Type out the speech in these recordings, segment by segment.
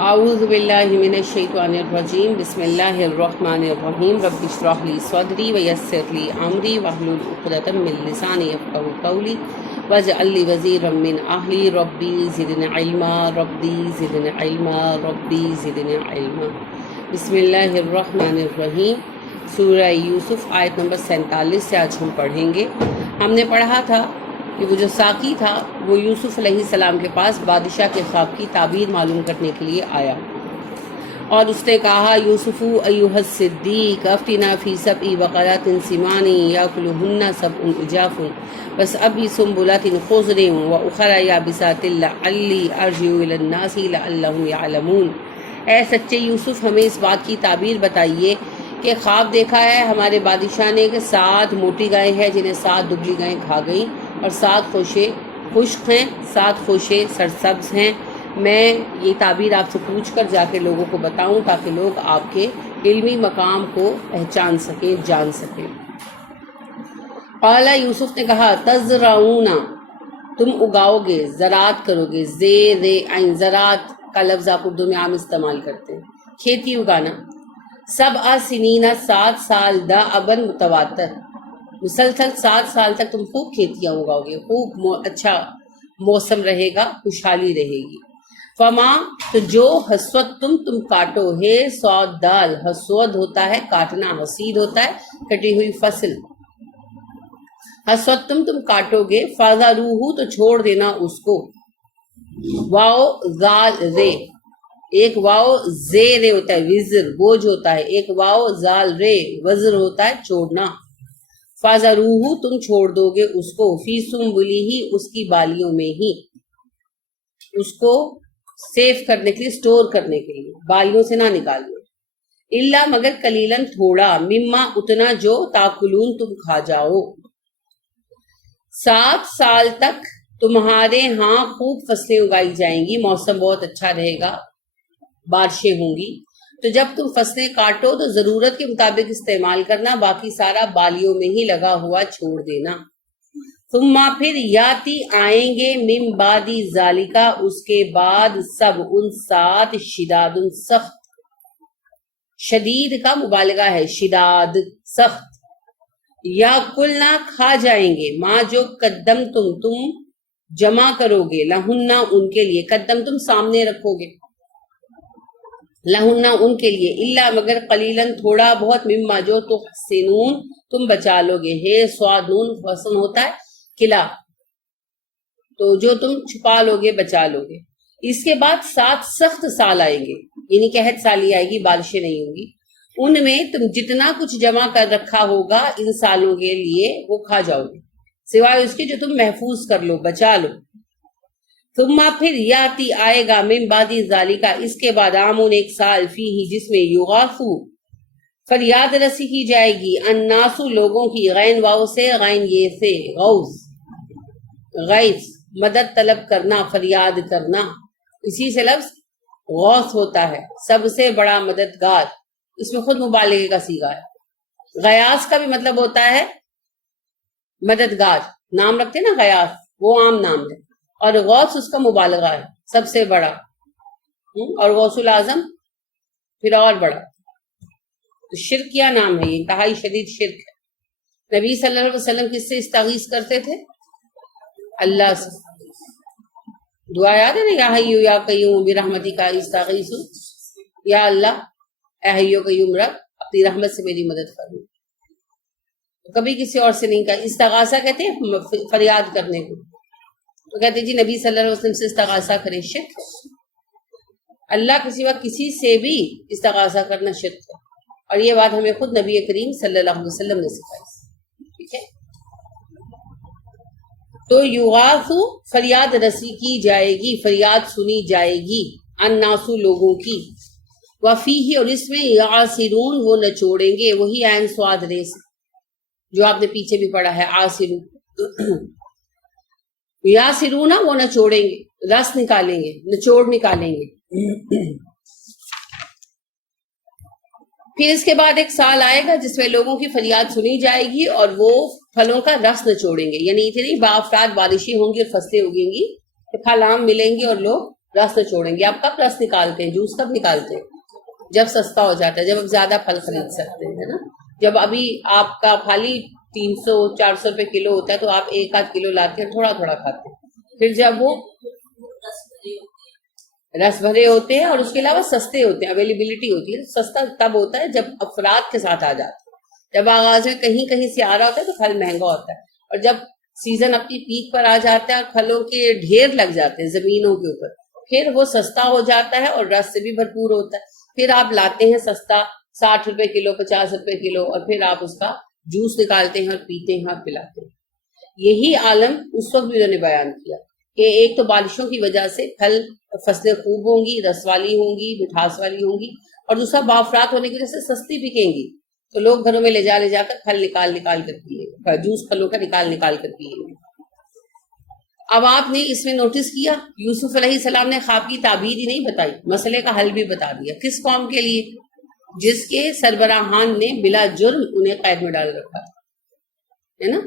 اعوذ باللہ من الشیطان الرجیم بسم اللہ الرحمن الرحیم رب اشرح لی صدری ویسر لی امری واحلل عقدۃ من لسانی یفقهوا قولی واجعل لی وزیرا من اہلی ربی زدنی علما ربی زدنی علما ربی زدنی علما۔ بسم اللہ الرحمن الرحیم، سورہ یوسف آیت نمبر 47 سے آج ہم پڑھیں گے۔ ہم نے پڑھا تھا کہ وہ جو ساقی تھا وہ یوسف علیہ السلام کے پاس بادشاہ کے خواب کی تعبیر معلوم کرنے کے لیے آیا، اور اس نے کہا یوسف ایھا الصدیق افتنا فی سبع بقرات سمان یاکلہن سبع عجاف وسبع سنبلات خضر واخر یابسات لعلی ارجع الی الناس لعلہم یعلمون۔ اے سچے یوسف، ہمیں اس بات کی تعبیر بتائیے کہ خواب دیکھا ہے ہمارے بادشاہ نے کہ 7 موٹی گائیں ہیں جنہیں 7 دبلی گائیں کھا گئیں، اور 7 خوشے خشک ہیں، 7 خوشے سرسبز ہیں۔ میں یہ تعبیر آپ سے پوچھ کر جا کے لوگوں کو بتاؤں تاکہ لوگ آپ کے علمی مقام کو پہچان سکیں، جان سکیں۔ قال، یوسف نے کہا تزرعون، تم اگاؤ گے، زراعت کرو گے، زیر عین زراعت کا لفظ آپ اردو میں عام استعمال کرتے ہیں، کھیتی اگانا۔ 7 سنین، 7 سال، دأباً متواتر، مسلسل 7 سال تک تم خوب کھیتیاں اگاؤ گے، خوب اچھا موسم رہے گا، خوشحالی رہے گی۔ فما، تو جو حسود تم کاٹو ہے، سود دال، حسود ہوتا ہے کاٹنا، حسید ہوتا ہے کٹی ہوئی فصل۔ حسود تم کاٹو گے، فذروہ، تو چھوڑ دینا اس کو۔ واو زال رے، ایک واو زے رے ہوتا ہے وزر، بوجھ ہوتا ہے، ایک واو زال رے وزر ہوتا ہے چھوڑنا۔ فذروہ، تم چھوڑ دو گے اس کو، فی سنبلہ، اس کی بالیوں میں ہی، اس کو سیف کرنے کے لیے، سٹور کرنے کے لیے، بالیوں سے نہ نکالنا۔ الا، مگر قلیلاً تھوڑا، مما، اتنا جو تاکلون، تم کھا جاؤ۔ 7 سال تک تمہارے ہاں خوب فصلیں اگائی جائیں گی، موسم بہت اچھا رہے گا، بارشیں ہوں گی، تو جب تم فصلیں کاٹو تو ضرورت کے مطابق استعمال کرنا، باقی سارا بالیوں میں ہی لگا ہوا چھوڑ دینا۔ ثم، پھر یاتی آئیں گے، من بعد ذالکا، اس کے بعد، سب ان 7 شداد، سخت، شدید کا مبالغہ ہے، شداد سخت، یا کلنا، کھا جائیں گے، ماں جو قدم تم جمع کرو گے، لہنہ، ان کے لیے، قدم تم سامنے رکھو گے، لہنہ، ان کے لیے، الا، مگر قلیلاً تھوڑا بہت، مما، جو تحسنون، تم بچا لو گے، ہے سواد نون حسن ہوتا ہے قلعہ، تو جو تم چھپا لو گے، بچا لو گے۔ اس کے بعد 7 سخت سال آئیں گے، یعنی قحط سالی آئے گی، بارشیں نہیں ہوں گی، ان میں تم جتنا کچھ جمع کر رکھا ہوگا ان سالوں کے لیے وہ کھا جاؤ گے، سوائے اس کے جو تم محفوظ کر لو، بچا لو۔ ثم، پھر یاتی آئے گا، من بعد ذالکا، اس کے بعد، عامون، ایک سال، فیہ، جس میں یغاثو، فریاد رسی کی جائے گی، الناس، لوگوں کی، غین واؤ سے، غین یہ سے، غوث، غیث، مدد طلب کرنا، فریاد کرنا، اسی سے لفظ غوث ہوتا ہے، سب سے بڑا مددگار، اس میں خود مبالغے کا صیغہ ہے۔ غیاث کا بھی مطلب ہوتا ہے مددگار، نام رکھتے نا غیاث، وہ عام نام ہے، اور غوث اس کا مبالغہ ہے، سب سے بڑا، اور غوث الاعظم پھر اور بڑا۔ تو شرکیہ نام ہے، یہ انتہائی شدید شرک ہے۔ نبی صلی اللہ علیہ وسلم کس سے استغیث کرتے تھے؟ اللہ سے۔ دعا یاد ہے نا، یا حیو یا قیوم برحمتک استغیث، یا اللہ اے حی و قیوم رب، اپنی رحمت سے میری مدد کرو، کبھی کسی اور سے نہیں کہا۔ استغاثہ کہتے ہیں فریاد کرنے کو، تو کہتے جی نبی صلی اللہ علیہ وسلم سے استغاثہ کریں، شرک ہے۔ اللہ کے سوا کسی سے بھی استغاثہ کرنا شرک ہے، اور یہ بات ہمیں خود نبی کریم صلی اللہ علیہ وسلم نے سکھائی، ٹھیک ہے۔ تو یغاثو، فریاد رسی کی جائے گی، فریاد سنی جائے گی، الناسو، لوگوں کی، وفیہ، اور اس میں، یعصرون، وہ نچوڑیں گے، وہی عین سواد ریس جو آپ نے پیچھے بھی پڑھا ہے، عاصرون، یعصرون، وہ نچوڑیں گے، رس نکالیں گے، نچوڑ نکالیں گے۔ پھر اس کے بعد ایک سال آئے گا جس میں لوگوں کی فریاد سنی جائے گی اور وہ پھلوں کا رس نچوڑیں گے، یعنی اتنی بافتات بارشیں ہوں گی اور فصلیں اگیں گی کہ پھل عام ملیں گے اور لوگ رس نچوڑیں گے. آپ کب رس نکالتے ہیں؟ جوس کب نکالتے ہیں؟ جب سستا ہو جاتا ہے، جب آپ زیادہ پھل خرید سکتے ہیں نا. جب ابھی آپ کا پھل 300-400 روپے کلو ہوتا ہے تو آپ 1-8 کلو لاتے ہیں، تھوڑا تھوڑا کھاتے ہیں. پھر جب وہ رس بھرے ہوتے ہیں اور اس کے علاوہ سستے ہوتے ہیں، اویلیبلٹی ہوتی ہے. سستا تب ہوتا ہے جب افراد کے ساتھ آ جاتا ہے. جب آغاز میں کہیں کہیں سے آ رہا ہوتا ہے تو پھل مہنگا ہوتا ہے، اور جب سیزن اپنی پیک پر آ جاتا ہے اور پھلوں کے ڈھیر لگ جاتے ہیں زمینوں کے اوپر، پھر وہ سستا ہو جاتا ہے اور رس سے بھی بھرپور ہوتا ہے. پھر آپ لاتے ہیں سستا 60 روپے کلو، 50 روپے کلو، اور پھر آپ اس کا جوس نکالتے ہیں اور پیتے ہیں اور پلاتے ہیں. یہی عالم اس وقت بھی انہوں نے بیان کیا کہ ایک تو بارشوں کی وجہ سے پھل فصلیں خوب ہوں گی، رس والی ہوں گی، مٹھاس والی ہوں گی، اور دوسرا بافرات ہونے کی وجہ سے سستی بکیں گی تو لوگ گھروں میں لے جا کر پھل نکال کر پیے، جوس پھلوں کا نکال کر پیے. اب آپ نے اس میں نوٹس کیا یوسف علیہ السلام نے خواب کی تعبیر ہی نہیں بتائی، مسئلے کا حل بھی بتا دیا. کس قوم کے لیے؟ جس کے سربراہان نے بلا جرم انہیں قید میں ڈال رکھا ہے نا.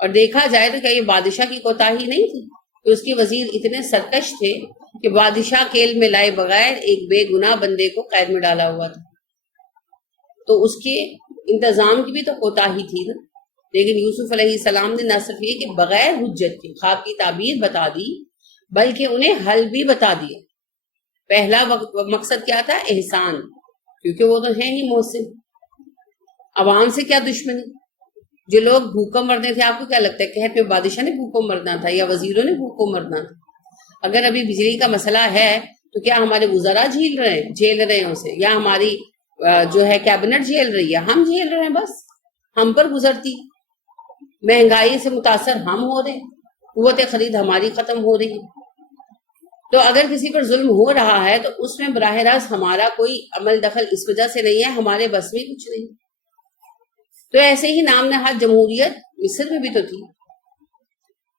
اور دیکھا جائے تو کیا یہ بادشاہ کی کوتاہی نہیں تھی کہ اس کے وزیر اتنے سرکش تھے کہ بادشاہ کیل میں لائے بغیر ایک بے گناہ بندے کو قید میں ڈالا ہوا تھا. تو اس کے انتظام کی بھی تو کوتاہی تھی نا. لیکن یوسف علیہ السلام نے نہ صرف یہ کہ بغیر حجت کے خواب کی تعبیر بتا دی، بلکہ انہیں حل بھی بتا دیا. پہلا مقصد کیا تھا؟ احسان، کیونکہ وہ تو ہیں ہی محسن. عوام سے کیا دشمنی؟ جو لوگ بھوکا مرنے تھے، آپ کو کیا لگتا ہے قحط میں بادشاہ نے بھوکا مرنا تھا یا وزیروں نے بھوکا مرنا تھا؟ اگر ابھی بجلی کا مسئلہ ہے تو کیا ہمارے وزراء جھیل رہے ہیں اسے، یا ہماری جو ہے کیبنٹ جھیل رہی ہے؟ ہم جھیل رہے ہیں. بس ہم پر گزرتی مہنگائی سے متاثر ہم ہو رہے ہیں، قوت خرید ہماری ختم ہو رہی ہے. تو اگر کسی پر ظلم ہو رہا ہے تو اس میں براہ راست ہمارا کوئی عمل دخل اس وجہ سے نہیں ہے، ہمارے بس میں کچھ نہیں. تو ایسے ہی نام نہاد جمہوریت مصر میں بھی تو تھی.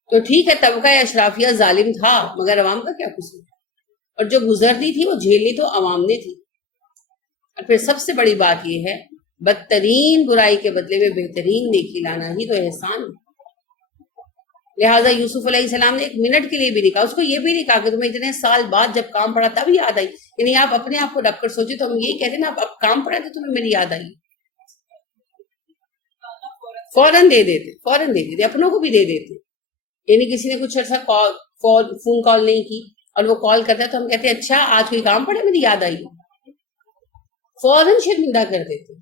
تو ٹھیک ہے طبقہ اشرافیہ ظالم تھا، مگر عوام کا کیا قصور؟ اور جو گزرتی تھی وہ جھیلنی تو عوام نے تھی. اور پھر سب سے بڑی بات یہ ہے، بدترین برائی کے بدلے میں بہترین نیکی لانا ہی تو احسان ہے. لہٰذا یوسف علیہ السلام نے ایک منٹ کے لیے بھی نہیں کہا، اس کو یہ بھی نہیں کہا کہ تمہیں اتنے سال بعد جب کام پڑا تب یاد آئی. یعنی آپ اپنے آپ کو رکھ کر سوچے تو ہم یہی کہتے ہیں نا، اب کام پڑا تو تمہیں میری یاد آئی. فوراً دے دیتے، اپنوں کو بھی دے دیتے. یعنی کسی نے کچھ عرصہ فون کال نہیں کی اور وہ کال کرتا ہے تو ہم کہتے ہیں اچھا آج کوئی کام پڑا میری یاد آئی. فوراً شرمندہ کر دیتے.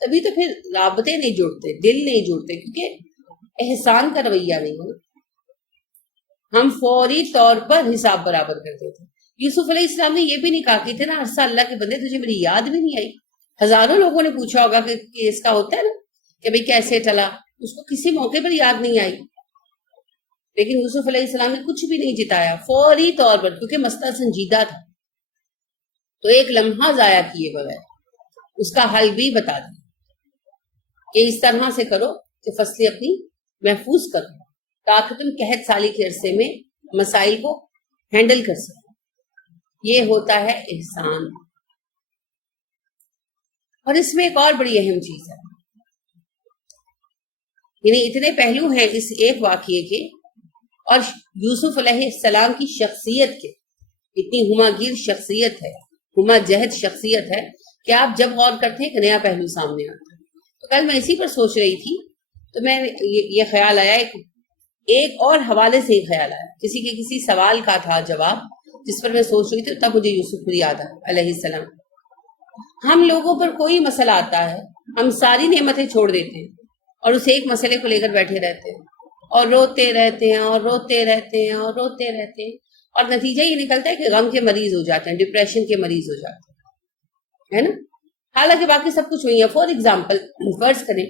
تبھی تو پھر رابطے نہیں جڑتے، دل نہیں جڑتے، کیونکہ احسان کا رویہ نہیں ہے. ہم فوری طور پر حساب برابر کر دیتے. یوسف علیہ السلام نے یہ بھی نہیں کہا کہ اتنا عرصہ اللہ کے بندے تجھے میری یاد بھی نہیں آئی. ہزاروں لوگوں نے پوچھا ہوگا کہ اس کا ہوتا ہے نا کہ بھئی کیسے چلا، اس کو کسی موقع پر یاد نہیں آئی. لیکن یوسف علیہ السلام نے کچھ بھی نہیں جتایا، فوری طور پر، کیونکہ مسئلہ سنجیدہ تھا. تو ایک لمحہ ضائع کیے بغیر اس کا حل بھی بتا دیا کہ اس طرح سے کرو کہ فصلیں اپنی محفوظ کرو تاکہ تم قحط سالی کے عرصے میں مسائل کو ہینڈل کر سکو. یہ ہوتا ہے احسان. اور اس میں ایک اور بڑی اہم چیز ہے، یعنی اتنے پہلو ہیں اس ایک واقعے کے اور یوسف علیہ السلام کی شخصیت کے. اتنی ہما گیر شخصیت ہے، ہما جہد شخصیت ہے کہ آپ جب غور کرتے ہیں ایک نیا پہلو سامنے آتا ہے. تو کل میں اسی پر سوچ رہی تھی تو میں یہ خیال آیا، ایک اور حوالے سے ہی خیال آیا. کسی سوال کا تھا جواب جس پر میں سوچ رہی تھی، تب مجھے یوسف یاد آیا علیہ السلام. ہم لوگوں پر کوئی مسئلہ آتا ہے، ہم ساری نعمتیں چھوڑ دیتے ہیں اور اس ایک مسئلے کو لے کر بیٹھے رہتے ہیں اور روتے رہتے ہیں اور روتے رہتے ہیں اور روتے رہتے ہیں، اور نتیجہ یہ نکلتا ہے کہ غم کے مریض ہو جاتے ہیں، ڈپریشن کے مریض ہو جاتے ہیں، ہے نا. حالانکہ باقی سب کچھ ہوئی ہے. فار ایگزامپل فرض کریں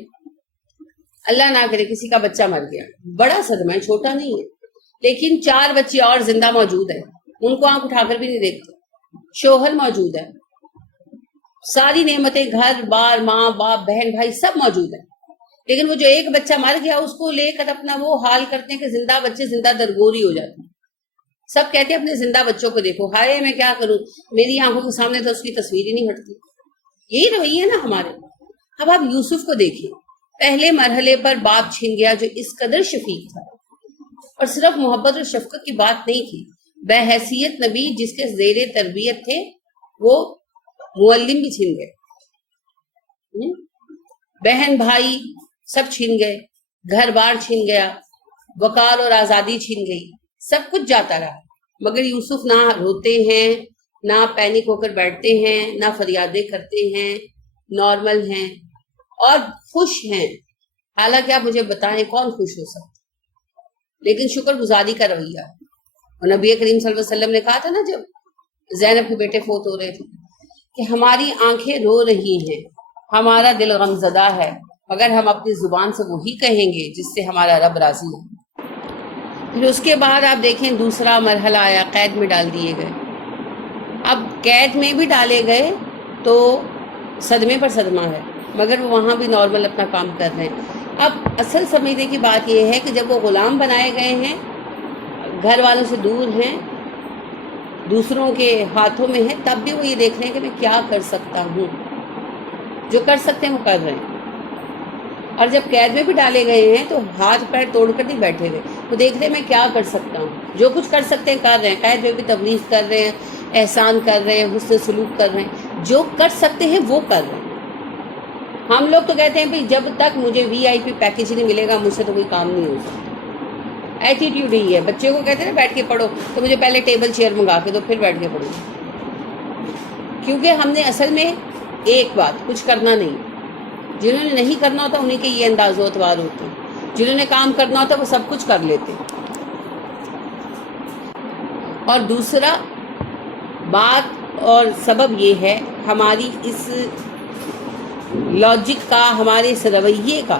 اللہ نہ کرے کسی کا بچہ مر گیا، بڑا صدمہ ہے، چھوٹا نہیں ہے، لیکن 4 بچے اور زندہ موجود ہیں، ان کو آنکھ اٹھا کر بھی نہیں دیکھتے. شوہر موجود ہے، ساری نعمتیں، گھر بار، ماں باپ بہن بھائی سب موجود ہیں، لیکن وہ جو ایک بچہ مر گیا اس کو لے کر اپنا وہ حال کرتے ہیں کہ زندہ بچے زندہ درگوری ہو جاتے ہیں. سب کہتے ہیں اپنے زندہ بچوں کو دیکھو، ہائے میں کیا کروں، میری آنکھوں کے سامنے تو اس کی تصویر ہی نہیں ہٹتی. یہی رویہ ہے نا ہمارے. اب آپ یوسف کو دیکھیں، پہلے مرحلے پر باپ چھن گیا جو اس قدر شفیق تھا، اور صرف محبت اور شفقت کی بات نہیں تھی بحیثیت نبی جس کے زیر تربیت تھے وہ معلم بھی چھن گئے، بہن بھائی سب چھن گئے، گھر بار چھن گیا، وقار اور آزادی چھن گئی، سب کچھ جاتا رہا، مگر یوسف نہ روتے ہیں، نہ پینک ہو کر بیٹھتے ہیں، نہ فریادیں کرتے ہیں، نارمل ہیں اور خوش ہیں۔ حالانکہ آپ مجھے بتائیں کون خوش ہو سکتا، لیکن شکر گزاری کا رویہ۔ اور نبی کریم صلی اللہ علیہ وسلم نے کہا تھا نا جب زینب کے بیٹے فوت ہو رہے تھے کہ ہماری آنکھیں رو رہی ہیں، ہمارا دل غمزدہ ہے، مگر ہم اپنی زبان سے وہی کہیں گے جس سے ہمارا رب راضی ہے۔ پھر اس کے بعد آپ دیکھیں دوسرا مرحلہ آیا، قید میں ڈال دیے گئے۔ اب قید میں بھی ڈالے گئے تو صدمے پر صدمہ ہے، مگر وہ وہاں بھی نارمل اپنا کام کر رہے ہیں۔ اب اصل سمجھنے کی بات یہ ہے کہ جب وہ غلام بنائے گئے ہیں، گھر والوں سے دور ہیں، دوسروں کے ہاتھوں میں ہیں، تب بھی وہ یہ دیکھ رہے ہیں کہ میں کیا کر سکتا ہوں، جو کر سکتے ہیں وہ کر رہے ہیں۔ اور جب قید میں بھی ڈالے گئے ہیں تو ہاتھ پیر توڑ کر نہیں بیٹھے ہوئے، وہ دیکھ رہے ہیں میں کیا کر سکتا ہوں، جو کچھ کر سکتے ہیں کر رہے ہیں۔ قید میں بھی تبلیغ کر رہے ہیں، احسان کر رہے ہیں، حسن سلوک کر رہے ہیں، جو کر سکتے ہیں وہ کر رہے ہیں۔ ہم لوگ تو کہتے ہیں بھئی جب تک مجھے وی آئی پی پیکج نہیں ملے گا مجھ سے تو کوئی کام نہیں ہو سکتا۔ ایٹیٹیوڈ ہی ہے، بچے کو کہتے ہیں نا بیٹھ کے پڑھو تو مجھے پہلے ٹیبل چیئر منگا کے دو پھر بیٹھ کے پڑھو، کیونکہ ہم نے اصل میں ایک بات کچھ کرنا نہیں۔ جنہوں نے نہیں کرنا ہوتا انہیں کے یہ انداز و اعتبار ہوتے ہیں، جنہوں نے کام کرنا ہوتا وہ سب کچھ کر لیتے۔ اور دوسرا بات اور سبب یہ ہے ہماری اس لاجک کا، ہمارے اس رویے کا،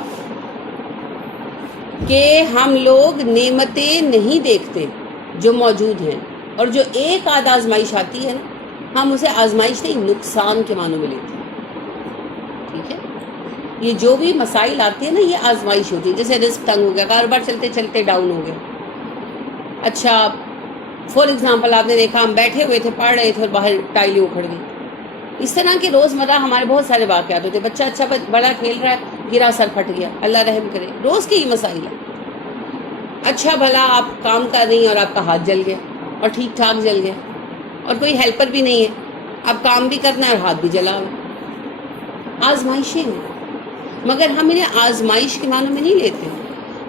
کہ ہم لوگ نعمتیں نہیں دیکھتے جو موجود ہیں، اور جو ایک آدھ آزمائش آتی ہے نا ہم اسے آزمائش نہیں نقصان کے معنوں میں لیتے ہیں۔ ٹھیک ہے، یہ جو بھی مسائل آتے ہیں نا یہ آزمائش ہوتی ہے۔ جیسے رزق تنگ ہو گیا، کاروبار چلتے چلتے ڈاؤن ہو گیا۔ اچھا فار ایگزامپل آپ نے دیکھا ہم بیٹھے ہوئے تھے پڑھ رہے تھے اور باہر ٹائلیں اکھڑ گئی۔ اس طرح کے روزمرہ ہمارے بہت سارے واقعات ہوتے ہیں۔ بچہ اچھا بڑا کھیل رہا ہے، گرا سر پھٹ گیا، اللہ رحم کرے، روز کے ہی مسائل ہیں۔ اچھا بھلا آپ کام کر رہی ہیں اور آپ کا ہاتھ جل گیا اور ٹھیک ٹھاک جل گیا اور کوئی ہیلپر بھی نہیں ہے، اب کام بھی کرنا ہے اور ہاتھ بھی جلا ہوا۔ آزمائشیں ہیں، مگر ہم انہیں آزمائش کے معنوں میں نہیں لیتے،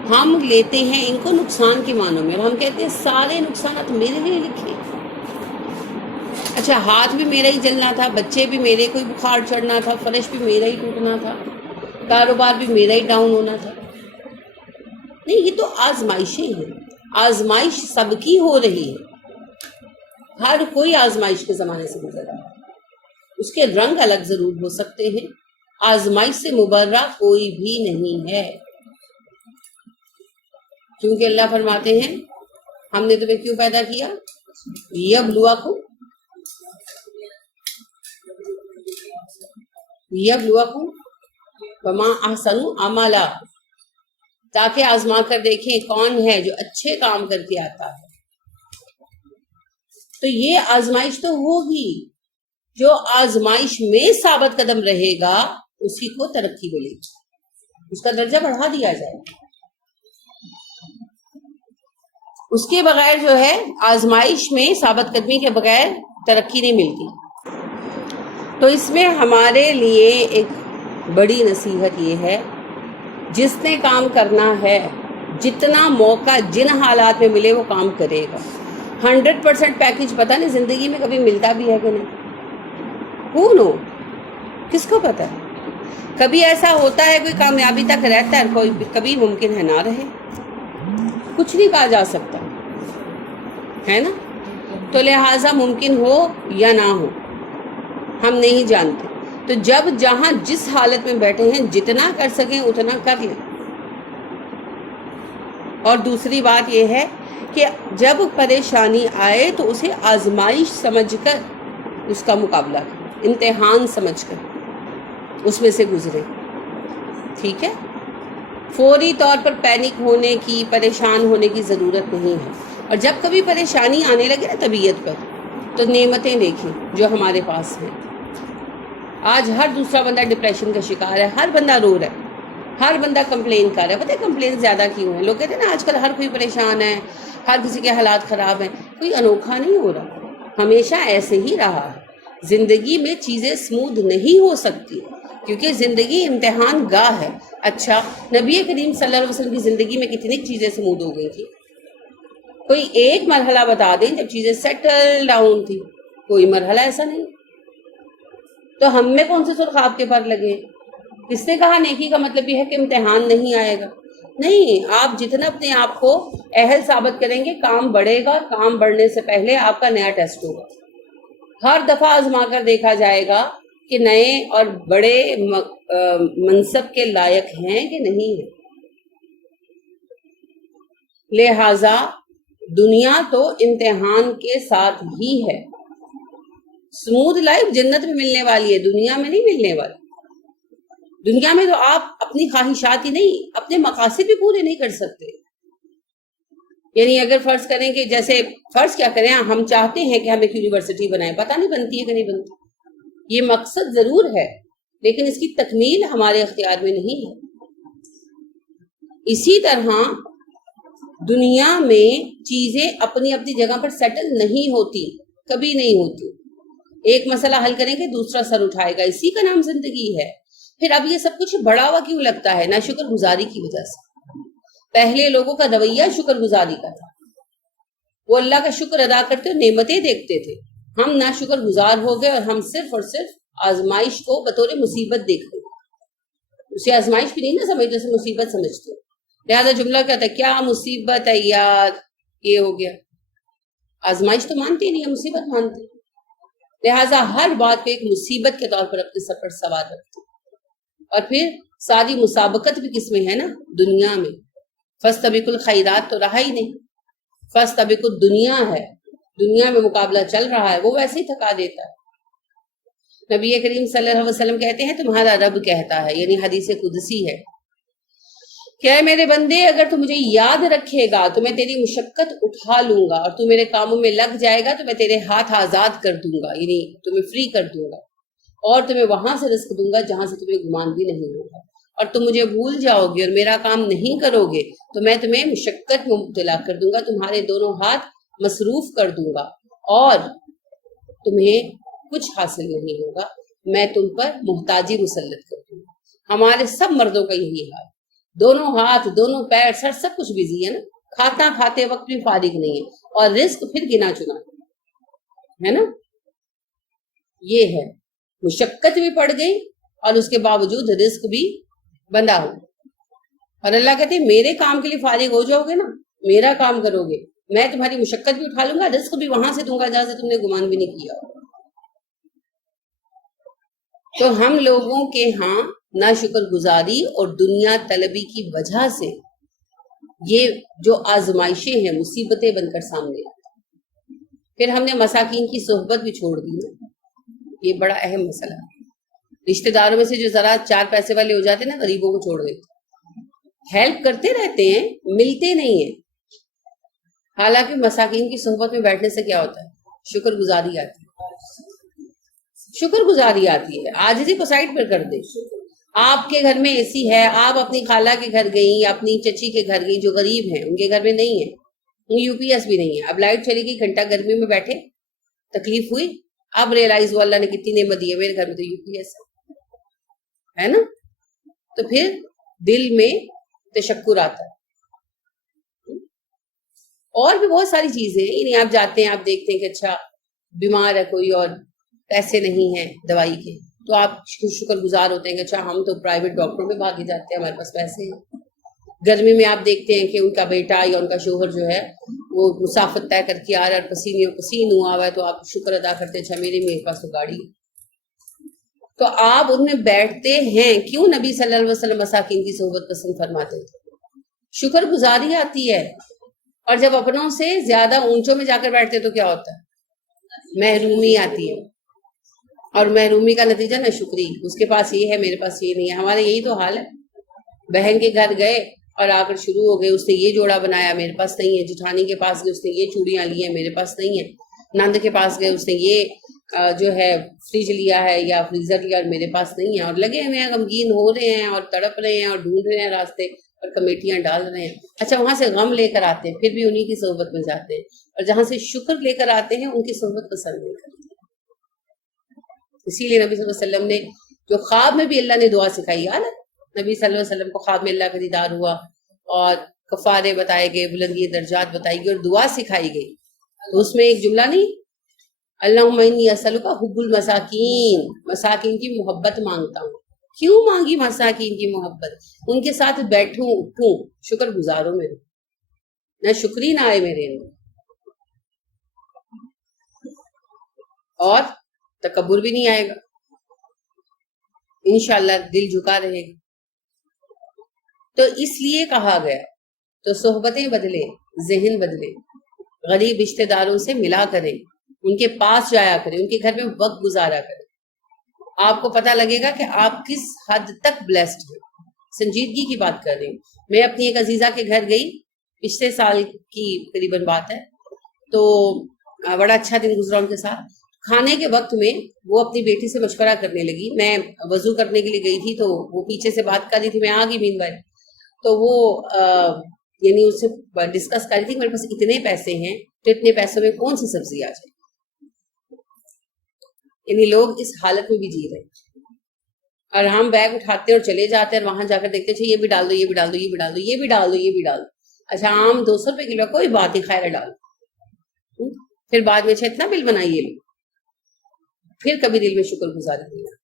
ہم لیتے ہیں ان کو نقصان کے معنوں میں، اور ہم کہتے ہیں سارے نقصانات میرے لیے لکھے۔ اچھا ہاتھ بھی میرا ہی جلنا تھا، بچے بھی میرے، کوئی بخار چڑھنا تھا، فرش بھی میرا ہی ٹوٹنا تھا، کاروبار بھی میرا ہی ڈاؤن ہونا تھا۔ نہیں، یہ تو آزمائشیں ہیں، آزمائش سب کی ہو رہی ہے، ہر کوئی آزمائش کے زمانے سے گزر رہا ہے، اس کے رنگ الگ ضرور ہو سکتے ہیں، آزمائش سے مبرہ کوئی بھی نہیں ہے، کیونکہ اللہ فرماتے ہیں ہم نے تمہیں کیوں پیدا کیا؟ یبلوکم وما احسن عملا، تاکہ آزما کر دیکھیں کون ہے جو اچھے کام کر کے آتا ہے۔ تو یہ آزمائش تو ہوگی، جو آزمائش میں ثابت قدم رہے گا اسی کو ترقی ملے گی، اس کا درجہ بڑھا دیا جائے گا۔ اس کے بغیر جو ہے آزمائش میں ثابت قدمی کے بغیر ترقی نہیں ملتی۔ تو اس میں ہمارے لیے ایک بڑی نصیحت یہ ہے، جس نے کام کرنا ہے جتنا موقع جن حالات میں ملے وہ کام کرے گا۔ 100% پیکج پتہ نہیں زندگی میں کبھی ملتا بھی ہے کہ نہیں، ہو نو، کس کو پتہ ہے؟ کبھی ایسا ہوتا ہے کوئی کامیابی تک رہتا ہے، کوئی کبھی ممکن ہے نہ رہے، کچھ نہیں کہا جا سکتا ہے نا۔ تو لہٰذا ممکن ہو یا نہ ہو ہم نہیں جانتے، تو جب جہاں جس حالت میں بیٹھے ہیں جتنا کر سکیں اتنا کر لیں۔ اور دوسری بات یہ ہے کہ جب پریشانی آئے تو اسے آزمائش سمجھ کر اس کا مقابلہ کریں، امتحان سمجھ کر اس میں سے گزرے، ٹھیک ہے؟ فوری طور پر پینک ہونے کی، پریشان ہونے کی ضرورت نہیں ہے۔ اور جب کبھی پریشانی آنے لگے نا طبیعت پر، تو نعمتیں دیکھیں جو ہمارے پاس ہیں۔ آج ہر دوسرا بندہ ڈپریشن کا شکار ہے، ہر بندہ رو رہا ہے، ہر بندہ کمپلین کر رہا ہے. پتہ ہے کمپلین زیادہ کیوں ہے؟ لوگ کہتے ہیں نا آج کل ہر کوئی پریشان ہے، ہر کسی کے حالات خراب ہیں. کوئی انوکھا نہیں ہو رہا، ہمیشہ ایسے ہی رہا ہے. زندگی میں چیزیں سمودھ نہیں ہو سکتی کیونکہ زندگی امتحان گاہ ہے. اچھا، نبی کریم صلی اللہ علیہ وسلم کی زندگی میں کتنی چیزیں سمودھ ہو گئی تھی؟ کوئی ایک مرحلہ بتا دیں جب چیزیں سیٹل ڈاؤن تھی. کوئی مرحلہ ایسا نہیں. تو ہم میں کون سے سرخاب کے پر لگے؟ کس نے کہا نیکی کا مطلب یہ ہے کہ امتحان نہیں آئے گا؟ نہیں، آپ جتنا اپنے آپ کو اہل ثابت کریں گے کام بڑھے گا. کام بڑھنے سے پہلے آپ کا نیا ٹیسٹ ہوگا. ہر دفعہ آزما کر دیکھا جائے گا کہ نئے اور بڑے منصب کے لائق ہیں کہ نہیں ہیں. لہذا دنیا تو امتحان کے ساتھ ہی ہے. سمودھ لائف جنت میں ملنے والی ہے، دنیا میں نہیں ملنے والی. دنیا میں تو آپ اپنی خواہشات ہی نہیں، اپنے مقاصد بھی پورے نہیں کر سکتے. یعنی اگر فرض کریں کہ جیسے فرض کیا کریں، ہم چاہتے ہیں کہ ہم ایک یونیورسٹی بنائیں، پتہ نہیں بنتی ہے کہ نہیں بنتی. یہ مقصد ضرور ہے لیکن اس کی تکمیل ہمارے اختیار میں نہیں ہے. اسی طرح دنیا میں چیزیں اپنی اپنی جگہ پر سیٹل نہیں ہوتی، کبھی نہیں ہوتی. ایک مسئلہ حل کریں کہ دوسرا سر اٹھائے گا، اسی کا نام زندگی ہے. پھر اب یہ سب کچھ بڑا ہوا کیوں لگتا ہے؟ نہ شکر گزاری کی وجہ سے. پہلے لوگوں کا رویہ شکر گزاری کا تھا، وہ اللہ کا شکر ادا کرتے اور نعمتیں دیکھتے تھے. ہم نہ شکر گزار ہو گئے اور ہم صرف اور صرف آزمائش کو بطور مصیبت دیکھتے ہیں. اسے آزمائش بھی نہیں نہ سمجھتے، اسے مصیبت سمجھتے. لہذا جملہ کہتا ہے کیا مصیبت ہے یار، یہ ہو گیا. آزمائش تو مانتے ہی نہیں، مصیبت مانتے. لہذا ہر بات کو ایک مصیبت کے طور پر اپنے سر پر سوار رکھتے. اور پھر ساری مسابقت بھی کس میں ہے نا؟ دنیا میں. فاستبقوا الخیرات تو رہا ہی نہیں، فاستبقوا الدنیا ہے. دنیا میں مقابلہ چل رہا ہے، وہ ویسے ہی تھکا دیتا ہے. نبی کریم صلی اللہ علیہ وسلم کہتے ہیں تمہارا رب کہتا ہے، یعنی حدیث قدسی ہے، کہ اے میرے بندے اگر تو مجھے یاد رکھے گا تو میں تیری مشقت اٹھا لوں گا، اور تو میرے کاموں میں لگ جائے گا تو میں تیرے ہاتھ آزاد کر دوں گا، یعنی تمہیں فری کر دوں گا، اور تمہیں وہاں سے رزق دوں گا جہاں سے تمہیں گمان بھی نہیں ہوگا. اور تم مجھے بھول جاؤ گے اور میرا کام نہیں کرو گے تو میں تمہیں مشقت میں مبتلا کر دوں گا، تمہارے دونوں ہاتھ مصروف کر دوں گا اور تمہیں کچھ حاصل نہیں ہوگا. میں تم پر محتاجی مسلط کر دوں گا. ہمارے سب مردوں کا یہی حال، دونوں ہاتھ، دونوں پیر، سر، سب کچھ بزی ہے نا. کھاتے وقت بھی فارغ نہیں ہے، اور رزق پھر گنا چنا ہے نا. یہ ہے، مشقت بھی پڑ گئی اور اس کے باوجود رزق بھی بندہ ہو. اور اللہ کہتے ہیں میرے کام کے لیے فارغ ہو جاؤ گے نا، میرا کام کرو گے، میں تمہاری مشقت بھی اٹھا لوں گا، رزق بھی وہاں سے دوں گا جہاں سے تم نے گمان بھی نہیں کیا. تو ہم لوگوں کے ہاں نہ شکر گزاری اور دنیا طلبی کی وجہ سے یہ جو آزمائشیں ہیں مصیبتیں بن کر سامنے آتی. پھر ہم نے مساکین کی صحبت بھی چھوڑ دی. یہ بڑا اہم مسئلہ ہے. رشتہ داروں میں سے جو ذرا 4 پیسے والے ہو جاتے ہیں نا، غریبوں کو چھوڑ دیتے. ہیلپ کرتے رہتے ہیں، ملتے نہیں ہیں. حالانکہ مساکین کی صحبت میں بیٹھنے سے کیا ہوتا ہے؟ شکر گزاری آتی ہے. شکر گزاری آتی ہے. عاجزی کو سائڈ پر کر دے. آپ کے گھر میں اے سی ہے، آپ اپنی خالہ کے گھر گئیں یا اپنی چچی کے گھر گئیں جو غریب ہیں، ان کے گھر میں نہیں ہے، یو پی ایس بھی نہیں ہے. اب لائٹ چلی گئی، گھنٹہ گرمی میں بیٹھے، تکلیف ہوئی، اب ریئلائز ہوا اللہ نے کتنی نعمت دی ہے، میرے گھر میں تو یو پی ایس ہے نا. تو پھر دل میں تشکر آتا ہے. اور بھی بہت ساری چیزیں ہیں. یعنی آپ جاتے ہیں، آپ دیکھتے ہیں کہ اچھا بیمار ہے کوئی اور پیسے نہیں ہیں دوائی کے، تو آپ شکر گزار ہوتے ہیں کہ اچھا ہم تو پرائیویٹ ڈاکٹروں میں بھاگے جاتے ہیں، ہمارے پاس پیسے ہیں. گرمی میں آپ دیکھتے ہیں کہ ان کا بیٹا یا ان کا شوہر جو ہے وہ مسافت طے کر کے آ رہا ہے، پسینے پسین ہوا ہوا ہے، تو آپ شکر ادا کرتے ہیں اچھا میرے پاس تو گاڑی ہے. تو آپ ان میں بیٹھتے ہیں. کیوں نبی صلی اللہ علیہ وسلم مساکین کی صحبت پسند فرماتے تھے؟ شکر گزاری آتی ہے. اور جب اپنوں سے زیادہ اونچوں میں جا کر بیٹھتے تو کیا ہوتا ہے؟ محرومی آتی ہے. اور محرومی کا نتیجہ نہ شکری. اس کے پاس یہ ہے، میرے پاس یہ نہیں ہے. ہمارا یہی تو حال ہے. بہن کے گھر گئے اور آ کر شروع ہو گئے، اس نے یہ جوڑا بنایا، میرے پاس نہیں ہے. جٹھانی کے پاس گئے، اس نے یہ چوڑیاں لی ہیں، میرے پاس نہیں ہے. نند کے پاس گئے، اس نے یہ جو ہے فریج لیا ہے یا فریزر لیا اور میرے پاس نہیں ہے، اور لگے ہوئے ہیں، غمگین ہو رہے ہیں اور تڑپ رہے ہیں اور ڈھونڈ رہے ہیں راستے اور کمیٹیاں ڈال رہے ہیں. اچھا وہاں سے غم لے کر آتے ہیں، پھر بھی انہی کی صحبت میں جاتے ہیں، اور جہاں سے شکر لے کر آتے ہیں ان کی صحبت پسند نہیں کرتے. اسی لیے نبی صلی اللہ علیہ وسلم نے جو خواب میں بھی اللہ نے دعا سکھائی ہے نا، نبی صلی اللہ علیہ وسلم کو خواب میں اللہ کا دیدار ہوا اور کفارے بتائے گئے، بلندی درجات بتائی گئی اور دعا سکھائی گئی. تو اس میں ایک جملہ نہیں، اللہم انی اسألک حب المساکین، مساکین کی محبت مانگتا ہوں. کیوں مانگی مساکین کی محبت؟ ان کے ساتھ بیٹھوں اٹھوں، شکر گزاروں میرے، نہ شکری نہ آئے میرے اندر، اور تکبر بھی نہیں آئے گا، انشاءاللہ دل جھکا رہے گا. تو اس لیے کہا گیا تو صحبتیں بدلے، ذہن بدلے، غریب رشتہ داروں سے ملا کریں، ان کے پاس جایا کریں، ان کے گھر میں وقت گزارا کریں. آپ کو پتہ لگے گا کہ آپ کس حد تک بلیسڈ ہیں. سنجیدگی کی بات کر رہی ہوں. میں اپنی ایک عزیزہ کے گھر گئی، پچھلے سال کی قریباً بات ہے، تو بڑا اچھا دن گزرا ان کے ساتھ. کھانے کے وقت میں وہ اپنی بیٹی سے مشورہ کرنے لگی. میں وضو کرنے کے لیے گئی تھی تو وہ پیچھے سے بات کر رہی تھی، میں آ گئی مین بھائی. تو وہ یعنی اس سے ڈسکس کر رہی تھی میرے پاس اتنے پیسے ہیں تو اتنے پیسوں میں کون سی سبزی آ جائے. یعنی لوگ اس حالت میں بھی جی رہے ہیں، اور ہم بیگ اٹھاتے ہیں اور چلے جاتے ہیں اور وہاں جا کر دیکھتے ہیں یہ بھی ڈال دو، یہ بھی ڈال دو، یہ بھی ڈال دو، یہ بھی ڈال دو، یہ بھی ڈال دو. اچھا آم 200 روپے کلو، کوئی بات نہیں، خیر ڈال دو. پھر بعد میں اتنا بل بنائیے، پھر کبھی دل میں شکر گزاری نہیں آتی.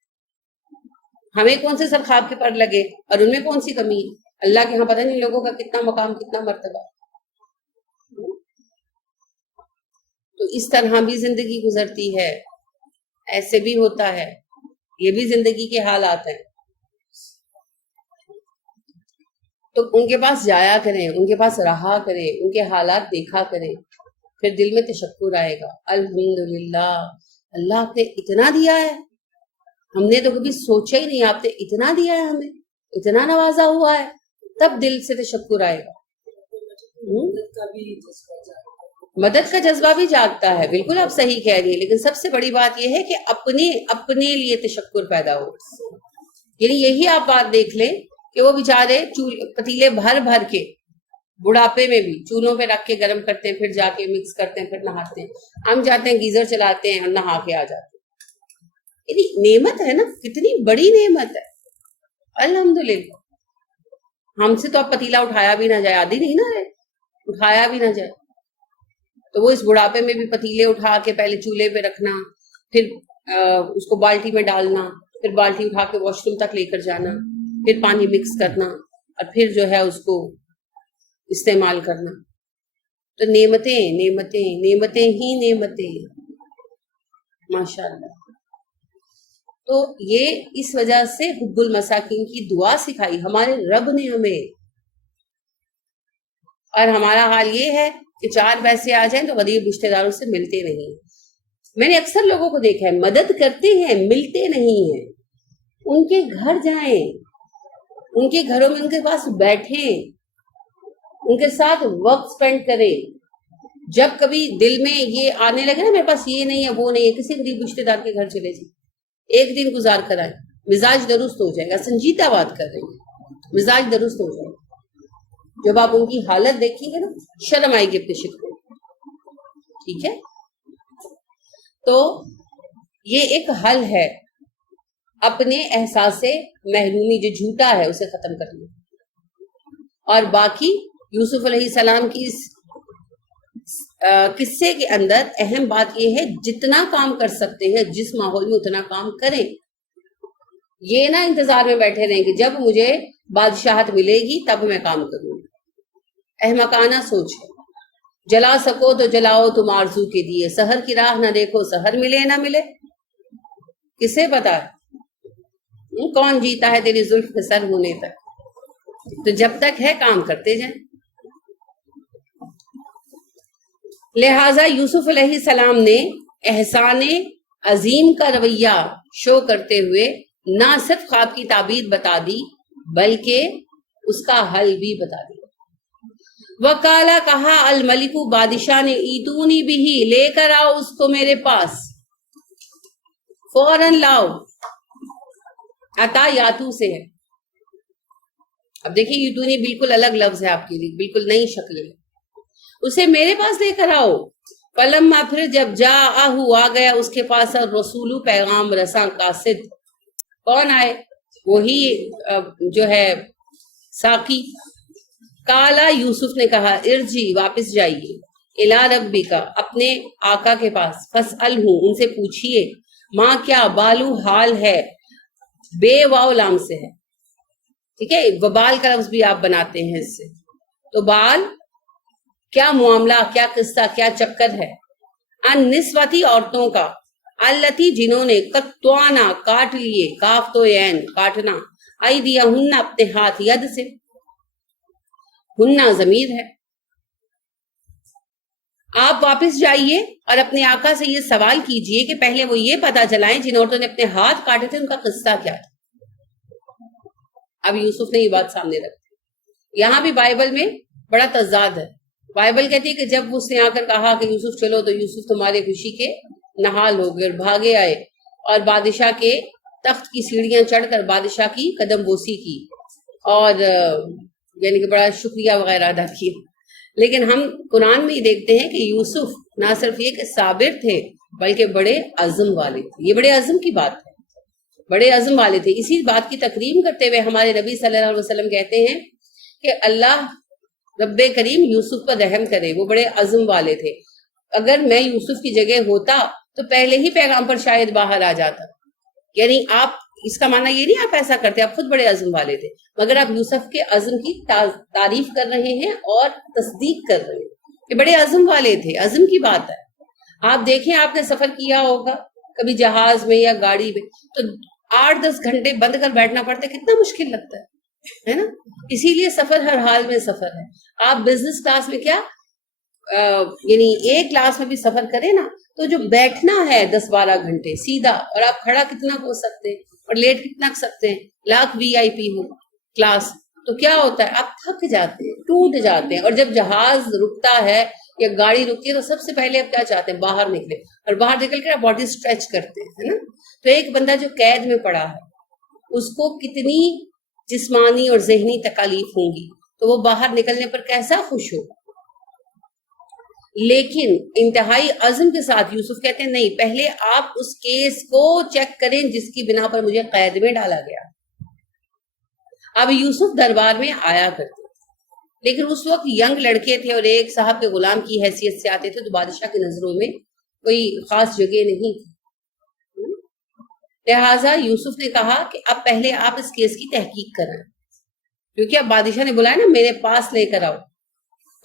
ہمیں کون سے سر خواب کے پر لگے اور ان میں کون سی کمی ہے. اللہ کے ہاں پتہ نہیں لوگوں کا کتنا مقام، کتنا مرتبہ. تو اس طرح بھی زندگی گزرتی ہے، ایسے بھی ہوتا ہے، یہ بھی زندگی کے حالات ہیں. تو ان کے پاس جایا کریں، ان کے پاس رہا کریں، ان کے حالات دیکھا کریں، پھر دل میں تشکر آئے گا. الحمدللہ اللہ آپ نے اتنا دیا ہے، ہم نے تو کبھی سوچا ہی نہیں، آپ نے اتنا دیا ہے، ہمیں اتنا نوازا ہوا ہے، تب دل سے تشکر آئے گا. مدد کا جذبہ بھی جاگتا ہے، بالکل آپ صحیح کہہ رہی ہیں. لیکن سب سے بڑی بات یہ ہے کہ اپنے لیے تشکر پیدا ہو. یعنی یہی آپ بات دیکھ لیں کہ وہ بیچارے پتیلے بھر بھر کے بڑھاپے میں بھی چولہوں پہ رکھ کے گرم کرتے ہیں، پھر جا کے مکس کرتے ہیں، پھر نہاتے ہیں. ہم جاتے ہیں گیزر چلاتے ہیں اور نہا کے آ جاتے ہیں. یعنی نعمت ہے نا، کتنی بڑی نعمت ہے. الحمدللہ ہم سے تو اب پتیلا اٹھایا بھی نہ جائے، عادی نہیں نا ہے، اٹھایا بھی نہ جائے. تو وہ اس بڑھاپے میں بھی پتیلے اٹھا کے پہلے چولہے پہ رکھنا، پھر اس کو بالٹی میں ڈالنا، پھر بالٹی اٹھا کے واش روم تک لے کر جانا، پھر پانی مکس کرنا، اور پھر جو ہے اس کو استعمال کرنا. تو نعمتیں نعمتیں نعمتیں ہی نعمتیں، ماشاءاللہ. تو یہ اس وجہ سے حب المساکین کی دعا سکھائی ہمارے رب نے ہمیں. اور ہمارا حال یہ ہے کہ 4 پیسے آ جائیں تو غریب رشتہ داروں سے ملتے نہیں. میں نے اکثر لوگوں کو دیکھا ہے مدد کرتے ہیں، ملتے نہیں ہیں. ان کے گھر جائیں، ان کے گھروں میں ان کے پاس بیٹھیں، ان کے ساتھ وقت سپینڈ کریں. جب کبھی دل میں یہ آنے لگے نا میرے پاس یہ نہیں ہے وہ نہیں ہے، کسی غریب رشتہ دار کے گھر چلے جائیں، ایک دن گزار کر آئیں، مزاج درست ہو جائے گا. سنجیدہ بات کر رہی ہیں، مزاج درست ہو جائے گا. جب آپ ان کی حالت دیکھیں گے نا شرم آئے گی اپنے شکر. ٹھیک ہے، تو یہ ایک حل ہے اپنے احساس محرومی جو جھوٹا ہے اسے ختم کرنا. اور باقی یوسف علیہ السلام کی اس قصے کے اندر اہم بات یہ ہے جتنا کام کر سکتے ہیں جس ماحول میں اتنا کام کریں. یہ نہ انتظار میں بیٹھے رہیں کہ جب مجھے بادشاہت ملے گی تب میں کام کروں. احمقانہ سوچ ہے. جلا سکو تو جلاؤ تم آرزو کے دیے، سحر کی راہ نہ دیکھو سحر ملے نہ ملے. کسے پتا ہے کون جیتا ہے تیری زلف کے سر ہونے تک. تو جب تک ہے کام کرتے جائیں. لہٰذا یوسف علیہ السلام نے احسان عظیم کا رویہ شو کرتے ہوئے نہ صرف خواب کی تعبیر بتا دی بلکہ اس کا حل بھی بتا دیا. وکالا کہا الملک، بادشاہ نے ایتونی بھی، لے کر آؤ اس کو میرے پاس. فوراً لاؤ، عطا یاتو سے ہے. اب دیکھیے یتونی بالکل الگ لفظ ہے آپ کے لیے، بالکل نئی شکل ہے. اسے میرے پاس لے کر آؤ. فلما پھر جب جاءہ آ گیا اس کے پاس رسول پیغام رساں قاصد. کون آئے؟ وہی جو ہے ساقی. کالا یوسف نے کہا ارجی واپس جائیے، الی ربک اپنے آقا کے پاس، فاسألہ ان سے پوچھئے، ماں کیا، بالو حال ہے، بے واو لام سے ہے، ٹھیک ہے. وبال کا لفظ بھی آپ بناتے ہیں اس سے. تو بال کیا معاملہ، کیا قصہ، کیا چکر ہے. ان نسواتی عورتوں کا، التی جنہوں نے، قطوانا کاٹ لیے، کاف تو عین کاٹنا، ایدیہن اپنے ہاتھ، ید سے، ہننا ضمیر ہے. آپ واپس جائیے اور اپنے آقا سے یہ سوال کیجئے کہ پہلے وہ یہ پتا چلائیں جن عورتوں نے اپنے ہاتھ کاٹے تھے ان کا قصہ کیا تھا. اب یوسف نے یہ بات سامنے رکھی. یہاں بھی بائبل میں بڑا تضاد ہے. بائبل کہتی ہے کہ جب اس نے آ کر کہا کہ یوسف چلو، تو یوسف تمہارے خوشی کے نہال ہو گئے اور بھاگے آئے اور بادشاہ کے تخت کی سیڑھیاں چڑھ کر بادشاہ کی قدم بوسی کی اور یعنی کہ بڑا شکریہ وغیرہ ادا کیا. لیکن ہم قرآن میں ہی دیکھتے ہیں کہ یوسف نہ صرف یہ کہ صابر تھے بلکہ بڑے عزم والے تھے. یہ بڑے عزم کی بات ہے، بڑے عزم والے تھے. اسی بات کی تکریم کرتے ہوئے ہمارے نبی صلی اللہ علیہ وسلم کہتے ہیں کہ اللہ رب کریم یوسف پر رحم کرے، وہ بڑے عزم والے تھے. اگر میں یوسف کی جگہ ہوتا تو پہلے ہی پیغام پر شاید باہر آ جاتا. یعنی آپ اس کا معنی یہ نہیں آپ ایسا کرتے، آپ خود بڑے عزم والے تھے، مگر آپ یوسف کے عزم کی تعریف کر رہے ہیں اور تصدیق کر رہے ہیں کہ بڑے عزم والے تھے. عزم کی بات ہے. آپ دیکھیں آپ نے سفر کیا ہوگا کبھی جہاز میں یا گاڑی میں، تو 8-10 گھنٹے بند کر بیٹھنا پڑتا ہے، کتنا مشکل لگتا ہے نا. اسی لیے سفر ہر حال میں سفر ہے. آپ بزنس کلاس میں کیا یعنی ایک کلاس میں بھی سفر کریں نا، تو جو بیٹھنا ہے 10-12 گھنٹے سیدھا، اور آپ کھڑا کتنا ہو سکتے ہیں اور لیٹ کتنا سکتے ہیں، لاکھ VIP ہو کلاس، تو کیا ہوتا ہے آپ تھک جاتے ہیں، ٹوٹ جاتے ہیں. اور جب جہاز رکتا ہے یا گاڑی رکتی ہے تو سب سے پہلے آپ کیا چاہتے ہیں، باہر نکلے، اور باہر نکل کے باڈی اسٹریچ کرتے ہیں، ہے نا. تو ایک بندہ جو قید میں پڑا ہے اس کو کتنی جسمانی اور ذہنی تکالیف ہوں گی، تو وہ باہر نکلنے پر کیسا خوش ہو. لیکن انتہائی عزم کے ساتھ یوسف کہتے ہیں نہیں، پہلے آپ اس کیس کو چیک کریں جس کی بنا پر مجھے قید میں ڈالا گیا. اب یوسف دربار میں آیا کرتے تھے، لیکن اس وقت ینگ لڑکے تھے اور ایک صاحب کے غلام کی حیثیت سے آتے تھے، تو بادشاہ کی نظروں میں کوئی خاص جگہ نہیں تھی. لہٰذا یوسف نے کہا کہ اب پہلے آپ اس کیس کی تحقیق کرائیں، کیونکہ اب بادشاہ نے بلایا نا میرے پاس لے کر آؤ.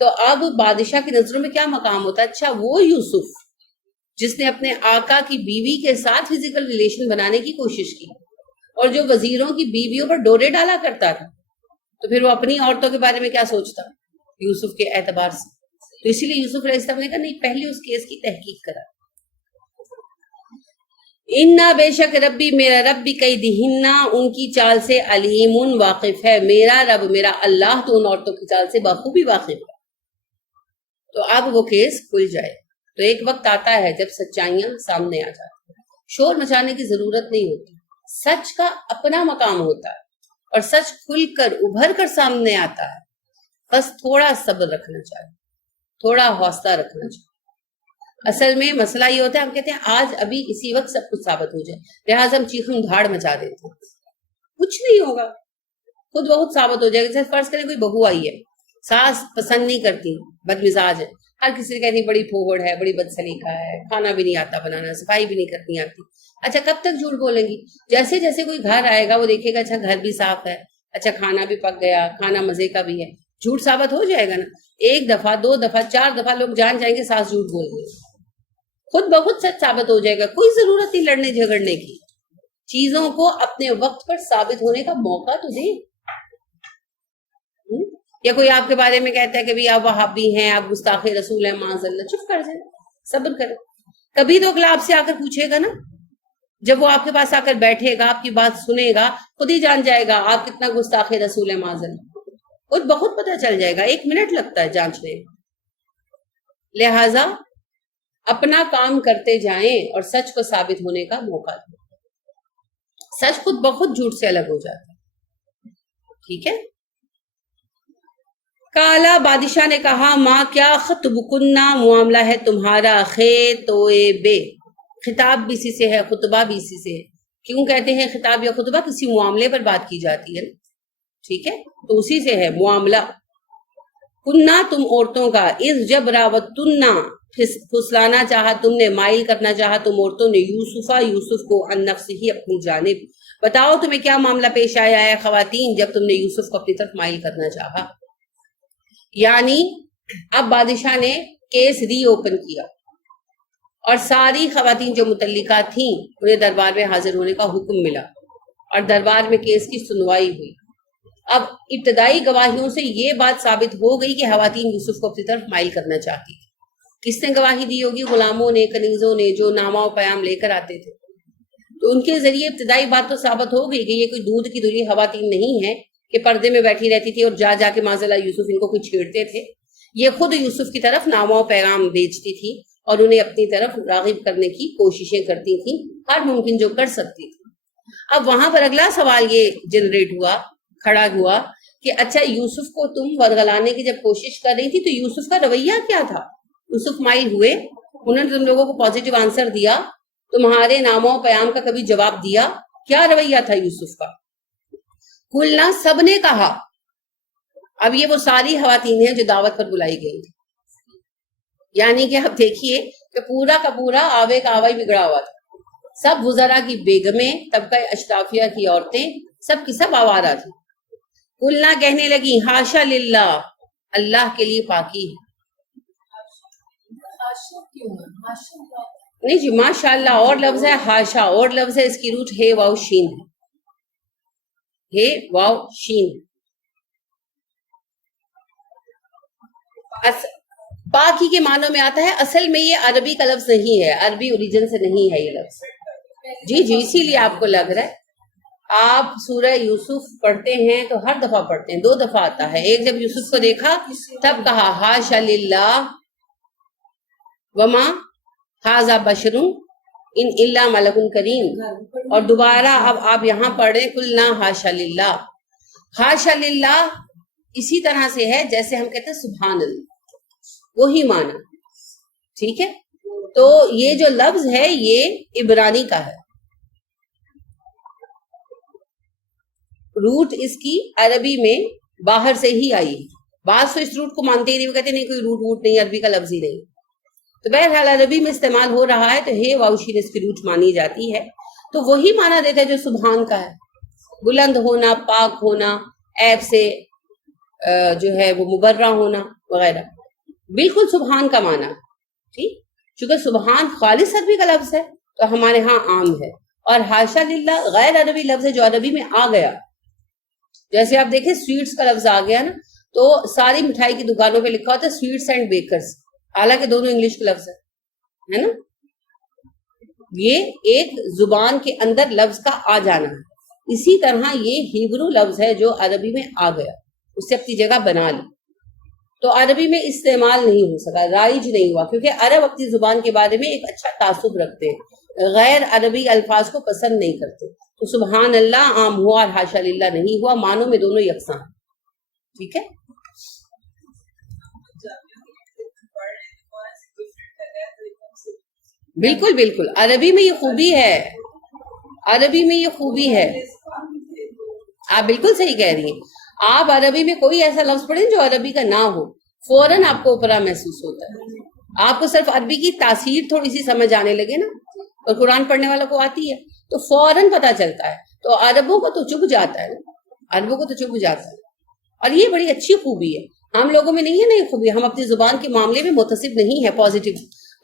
تو اب بادشاہ کی نظروں میں کیا مقام ہوتا ہے؟ اچھا وہ یوسف جس نے اپنے آقا کی بیوی کے ساتھ فزیکل ریلیشن بنانے کی کوشش کی اور جو وزیروں کی بیویوں پر ڈورے ڈالا کرتا تھا، تو پھر وہ اپنی عورتوں کے بارے میں کیا سوچتا یوسف کے اعتبار سے. تو اسی لیے یوسف علیہ السلام نے کہا نہیں، پہلے اس کیس کی تحقیق کرا. انا بے شک ربی میرا رب بھی کئی دہنا ان کی چال سے علیم واقف ہے. میرا رب میرا اللہ تو ان عورتوں کی چال سے بخوبی واقف ہے. تو اب وہ کیس کھل جائے. تو ایک وقت آتا ہے جب سچائیاں سامنے آ جاتی ہیں، شور مچانے کی ضرورت نہیں ہوتی، سچ کا اپنا مقام ہوتا ہے اور سچ کھل کر ابھر کر سامنے آتا ہے. بس تھوڑا صبر رکھنا چاہیے، تھوڑا حوصلہ رکھنا چاہیے. اصل میں مسئلہ یہ ہوتا ہے ہم کہتے ہیں آج ابھی اسی وقت سب کچھ ثابت ہو جائے، لہٰذا ہم چیخم دھاڑ مچا دیتے ہیں. کچھ نہیں ہوگا، خود بہت ثابت ہو جائے گا. جیسے فرض کریں کوئی بہو آئی ہے، ساس پسند نہیں کرتی، بد مزاج ہے، ہر کسی نے کہتی بڑی پھوڑ ہے، بڑی بد سلیقہ ہے، کھانا بھی نہیں آتا بنانا، صفائی بھی نہیں کرنی آتی. اچھا کب تک جھوٹ بولیں گی؟ جیسے جیسے کوئی گھر آئے گا وہ دیکھے گا اچھا گھر بھی صاف ہے، اچھا کھانا بھی پک گیا، کھانا مزے کا بھی ہے، جھوٹ ثابت ہو جائے گا نا. 1 دفعہ 2 دفعہ 4 دفعہ لوگ جان جائیں گے ساس جھوٹ بول گئی، خود بخود سچ ثابت ہو جائے گا. کوئی ضرورت نہیں لڑنے جھگڑنے کی. چیزوں کو اپنے وقت پر ثابت ہونے کا موقع تو دیں. یا کوئی آپ کے بارے میں کہتا ہے کہ بھی آپ وہابی ہیں، آپ گستاخ رسول ہیں، معاذ اللہ، چپ کر جائیں، صبر کریں. کبھی تو اگلا آپ سے آ کر پوچھے گا نا. جب وہ آپ کے پاس آ کر بیٹھے گا، آپ کی بات سنے گا، خود ہی جان جائے گا آپ کتنا گستاخ رسول ہیں، معاذ اللہ. خود بخود پتہ چل جائے گا. 1 منٹ لگتا ہے جانچنے. لہذا اپنا کام کرتے جائیں اور سچ کو ثابت ہونے کا موقع دیں. سچ خود بخود جھوٹ سے الگ ہو جاتا ہے. ٹھیک ہے. کالا بادشاہ نے کہا ماں کیا خطبکننا معاملہ ہے تمہارا خیتوئے بے. خطاب بھی اسی سے ہے، خطبہ بھی اسی سے ہے. کیوں کہتے ہیں خطاب یا خطبہ؟ کسی معاملے پر بات کی جاتی ہے. ٹھیک ہے، تو اسی سے ہے معاملہ. کننا تم عورتوں کا، اذ جب راوتنا پھسلانا چاہا تم نے، مائل کرنا چاہا تم عورتوں نے، یوسف کو عن نفسہ اپنی جانب. بتاؤ تمہیں کیا معاملہ پیش آیا ہے خواتین جب تم نے یوسف کو اپنی طرف مائل کرنا چاہا. یعنی اب بادشاہ نے کیس ری اوپن کیا اور ساری خواتین جو متعلقات تھیں انہیں دربار میں حاضر ہونے کا حکم ملا اور دربار میں کیس کی سنوائی ہوئی. اب ابتدائی گواہیوں سے یہ بات ثابت ہو گئی کہ خواتین یوسف کو اپنی طرف مائل کرنا چاہتی تھی. کس نے گواہی دی ہوگی؟ غلاموں نے، کنیزوں نے، جو نامہ و پیام لے کر آتے تھے. تو ان کے ذریعے ابتدائی بات تو ثابت ہو گئی کہ یہ کوئی دودھ کی دھلی خواتین نہیں ہے کہ پردے میں بیٹھی رہتی تھی اور جا جا کے معاذ اللہ یوسف ان کو کچھ چھیڑتے تھے. یہ خود یوسف کی طرف نامہ و پیغام بھیجتی تھی اور انہیں اپنی طرف راغب کرنے کی کوششیں کرتی تھیں، ہر ممکن جو کر سکتی تھی. اب وہاں پر اگلا سوال یہ جنریٹ ہوا، کھڑا ہوا کہ اچھا یوسف کو تم ورگلانے کی جب کوشش کر رہی تھی تو یوسف کا رویہ کیا تھا؟ یوسف مائل ہوئے، انہوں نے تم لوگوں کو پازیٹیو آنسر دیا، تمہارے ناموں و پیام کا کبھی جواب دیا؟ کیا رویہ تھا یوسف کا؟ کلنا سب نے کہا. اب یہ وہ ساری خواتین ہیں جو دعوت پر بلائی گئی تھی. یعنی کہ اب دیکھیے کہ پورا کا پورا آوے کا آوا ہی بگڑا ہوا تھا. سب وزراء کی بیگمیں، طبقہ اشرافیہ کی عورتیں، سب کی سب آوارہ تھی. کلنا کہنے لگی حاشا للہ، اللہ کے لیے پاکی ہے. نہیں جی، ماشاء اللہ اور لفظ ہے، حاشا اور لفظ ہے، اس کی روٹ ہے واو شین ہے، واو شین. پاکی کے معنوں میں آتا ہے. اصل میں یہ عربی کا لفظ نہیں ہے، عربی اوریجن سے نہیں ہے یہ لفظ. جی جی، اسی لیے آپ کو لگ رہا ہے. آپ سورہ یوسف پڑھتے ہیں تو ہر دفعہ پڑھتے ہیں، 2 دفعہ آتا ہے. ایک جب یوسف کو دیکھا تب کہا حاشا للہ وما ھذا بشر ان الا ملک کریم، اور دوبارہ اب آپ یہاں پڑھیں قلنا حاشا للہ. حاشا للہ اسی طرح سے ہے جیسے ہم کہتے ہیں سبحان اللہ، وہی معنی. ٹھیک ہے، تو یہ جو لفظ ہے یہ عبرانی کا ہے، روٹ اس کی عربی میں باہر سے ہی آئی ہے. بعض تو اس روٹ کو مانتے ہی نہیں، وہ کہتے نہیں کوئی روٹ ووٹ نہیں، عربی کا لفظ ہی نہیں. تو بہرحال عربی میں استعمال ہو رہا ہے تو ہے واؤشین اس کی روٹ مانی جاتی ہے. تو وہی معنی دیتا ہے جو سبحان کا ہے، بلند ہونا، پاک ہونا، عیب سے جو ہے وہ مبرہ ہونا وغیرہ. بالکل سبحان کا معنی. ٹھیک، چونکہ سبحان خالص عربی کا لفظ ہے تو ہمارے ہاں عام ہے، اور حاشا للہ غیر عربی لفظ ہے جو عربی میں آ گیا. جیسے آپ دیکھیں سویٹس کا لفظ آ گیا نا، تو ساری مٹھائی کی دکانوں پہ لکھا ہوتا ہے سویٹس اینڈ بیکرز، حالانکہ دونوں انگلش کے لفظ ہے نا. یہ ایک زبان کے اندر لفظ کا آ جانا ہے. اسی طرح یہ ہیبرو لفظ ہے جو عربی میں آ گیا، اس سے اپنی جگہ بنا لی، تو عربی میں استعمال نہیں ہو سکا، رائج نہیں ہوا، کیونکہ عرب اپنی زبان کے بارے میں ایک اچھا تعصب رکھتے ہیں، غیر عربی الفاظ کو پسند نہیں کرتے. تو سبحان اللہ عام ہوا اور حاشا للہ نہیں ہوا، معنوں میں دونوں یکساں ہیں. ٹھیک ہے، بالکل بالکل عربی میں یہ خوبی ہے، عربی میں یہ خوبی ہے. آپ بالکل صحیح کہہ رہی ہیں. آپ عربی میں کوئی ایسا لفظ پڑھیں جو عربی کا نہ ہو، فوراً آپ کو اوپرا محسوس ہوتا ہے. آپ کو صرف عربی کی تاثیر تھوڑی سی سمجھ آنے لگے نا، اور قرآن پڑھنے والا کو آتی ہے تو فوراً پتہ چلتا ہے. تو عربوں کو تو چپ جاتا ہے نا، عربوں کو تو چپ جاتا ہے، اور یہ بڑی اچھی خوبی ہے. ہم لوگوں میں نہیں ہے نا یہ خوبی، ہم اپنی زبان کے معاملے میں متصف نہیں ہے پازیٹیو،